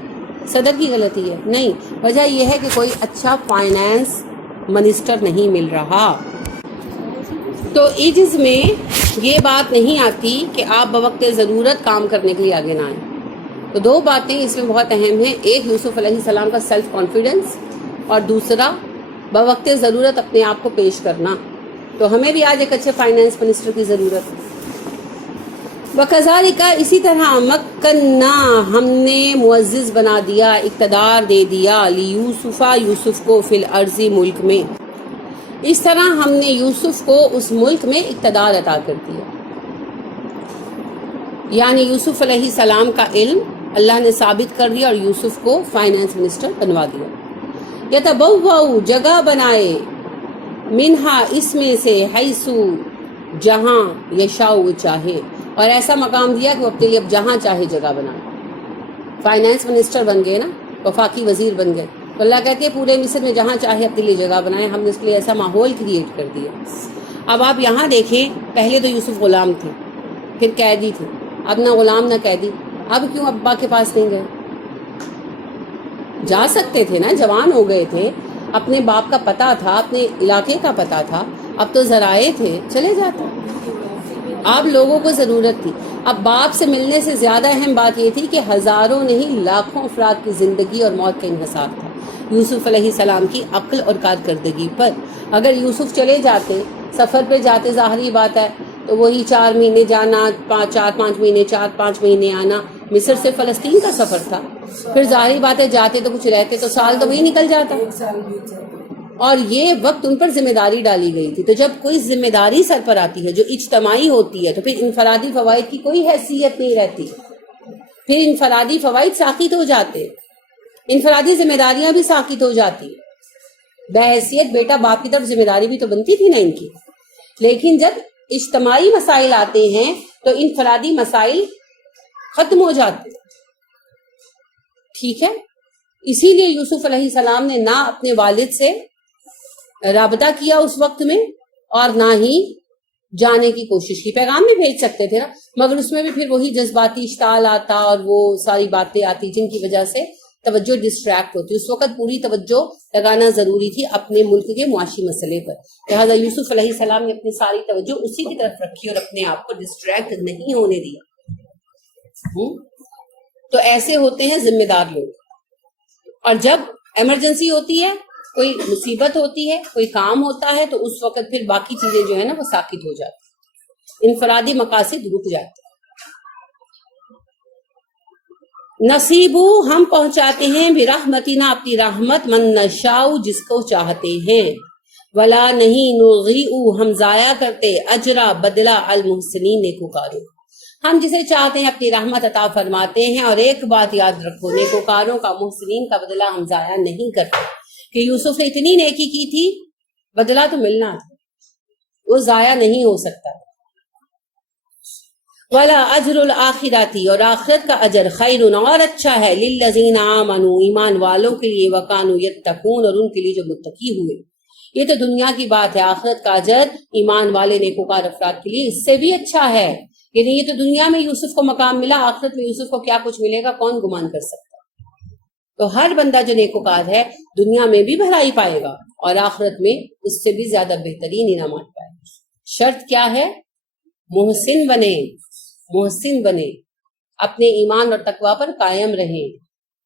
صدر کی غلطی ہے؟ نہیں, وجہ یہ ہے کہ کوئی اچھا فائنینس منسٹر نہیں مل رہا. تو عجز میں یہ بات نہیں آتی کہ آپ بوقت ضرورت کام کرنے کے لیے آگے نہ آئیں. تو 2 باتیں اس میں بہت اہم ہیں, ایک یوسف علیہ السلام کا سیلف کانفیڈنس, اور دوسرا بوقت ضرورت اپنے آپ کو پیش کرنا. تو ہمیں بھی آج ایک اچھے فائنینس منسٹر کی ضرورت ہے. وَكَذَلِكَ اسی طرح مَكَّنَّا ہم نے معزز بنا دیا, اقتدار دے دیا, لِيُوسُفَ یوسف کو, فی الارض ملک میں. اس طرح ہم نے یوسف کو اس ملک میں اقتدار عطا کر دیا. یعنی یوسف علیہ السلام کا علم اللہ نے ثابت کر دیا اور یوسف کو فائنینس منسٹر بنوا دیا. یتبوّأ جگہ بنائے, منہا اس میں سے, حیث جہاں, یشاء چاہے, اور ایسا مقام دیا کہ وہ اپنے لیے اب جہاں چاہے جگہ بنائے. فائنانس منسٹر بن گئے نا, وفاقی وزیر بن گئے, تو اللہ کہتے ہیں پورے مصر میں جہاں چاہے اپنے لیے جگہ بنائیں, ہم نے اس کے لیے ایسا ماحول کریٹ کر دیا. اب آپ یہاں دیکھیں, پہلے تو یوسف غلام تھے, پھر قیدی تھے, اب نہ غلام نہ قیدی. اب کیوں ابا کے پاس نہیں گئے؟ جا سکتے تھے نا, جوان ہو گئے تھے, اپنے باپ کا پتہ تھا, اپنے علاقے کا پتہ تھا, اب تو ذرائع تھے, چلے جاتا. اب لوگوں کو ضرورت تھی. اب باپ سے ملنے سے زیادہ اہم بات یہ تھی کہ ہزاروں نہیں لاکھوں افراد کی زندگی اور موت کا انحصار تھا یوسف علیہ السلام کی عقل اور کارکردگی پر. اگر یوسف چلے جاتے, سفر پہ جاتے, ظاہری بات ہے تو وہی 4 مہینے جانا, 4-5 مہینے, 4-5 مہینے آنا. مصر سے فلسطین کا سفر تھا, پھر ظاہری بات ہے جاتے تو کچھ رہتے تو سال تو وہی نکل جاتا. 1 سال بیت جاتا. اور یہ وقت ان پر ذمہ داری ڈالی گئی تھی. تو جب کوئی ذمہ داری سر پر آتی ہے جو اجتماعی ہوتی ہے تو پھر انفرادی فوائد کی کوئی حیثیت نہیں رہتی. پھر انفرادی فوائد ساقط ہو جاتے, انفرادی ذمہ داریاں بھی ساقط ہو جاتی. بحیثیت بیٹا باپ کی طرف ذمہ داری بھی تو بنتی تھی نا ان کی. لیکن جب اجتماعی مسائل آتے ہیں تو انفرادی مسائل ختم ہو جاتے. ٹھیک ہے, اسی لیے یوسف علیہ السلام نے نہ اپنے والد سے رابطہ کیا اس وقت میں, اور نہ ہی جانے کی کوشش کی. پیغام بھی بھیج سکتے تھے نا, مگر اس میں بھی پھر وہی جذباتی اشتعال آتا اور وہ ساری باتیں آتی جن کی وجہ سے توجہ ڈسٹریکٹ ہوتی. اس وقت پوری توجہ لگانا ضروری تھی اپنے ملک کے معاشی مسئلے پر. لہٰذا یوسف علیہ السلام نے اپنی ساری توجہ اسی کی طرف رکھی اور اپنے آپ کو ڈسٹریکٹ نہیں ہونے دیا. تو ایسے ہوتے ہیں ذمہ دار لوگ. اور جب ایمرجنسی ہوتی ہے, کوئی مصیبت ہوتی ہے, کوئی کام ہوتا ہے, تو اس وقت پھر باقی چیزیں جو ہے نا وہ ساکت ہو جاتی, انفرادی مقاصد رک جاتے. نصیبو ہم پہنچاتے ہیں برحمتنا اپنی رحمت من نشاء جس کو چاہتے ہیں, ولا نہیں نضیع ہم ضائع کرتے اجرا بدلہ المحسنین نیکوکاروں, ہم جسے چاہتے ہیں اپنی رحمت عطا فرماتے ہیں. اور ایک بات یاد رکھو, نیکوکاروں کا, محسنین کا بدلہ ہم ضائع نہیں کرتے. کہ یوسف نے اتنی نیکی کی تھی, بدلہ تو ملنا تھا, وہ ضائع نہیں ہو سکتا. ولا اجر الآخرتی اور آخرت کا اجر خیر اور اچھا ہے للذین آمنوا ایمان والوں کے لیے, وکانوا یتقون اور ان کے لیے جو متقی ہوئے. یہ تو دنیا کی بات ہے, آخرت کا اجر ایمان والے نیکوکار افراد کے لیے اس سے بھی اچھا ہے. یعنی یہ تو دنیا میں یوسف کو مقام ملا, آخرت میں یوسف کو کیا کچھ ملے گا کون گمان کر سکتا. تو ہر بندہ جو نیکوکار ہے دنیا میں بھی بھلائی پائے گا اور آخرت میں اس سے بھی زیادہ بہترین انعامات پائے گا. شرط کیا ہے؟ محسن بنے, محسن بنے, اپنے ایمان اور تقوی پر قائم رہیں.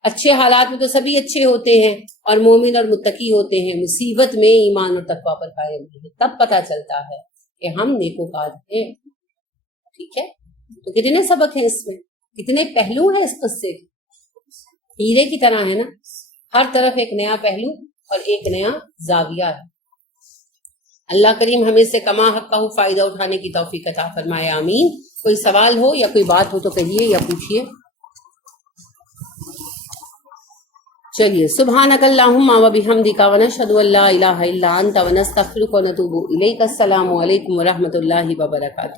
اچھے حالات میں تو سبھی اچھے ہوتے ہیں اور مومن اور متقی ہوتے ہیں, مصیبت میں ایمان اور تقوی پر قائم رہیں, تب پتہ چلتا ہے کہ ہم نیکوکار ہیں. ٹھیک ہے, تو کتنے سبق ہیں اس میں, کتنے پہلو ہیں اس قصے کے, ہیرے کی طرح ہے نا, ہر طرف ایک نیا پہلو اور ایک نیا زاویہ ہے. اللہ کریم ہمیں سے کما حق کا فائدہ اٹھانے کی توفیق عطا فرمائے, آمین. کوئی سوال ہو یا کوئی بات ہو تو کہیے یا پوچھیے. چلیے, سبحانک اللہم و بحمدک ونشہد ان لا الہ الا انت ونستغفرک ونتوب الیک. السلام علیکم ورحمۃ اللہ وبرکاتہ.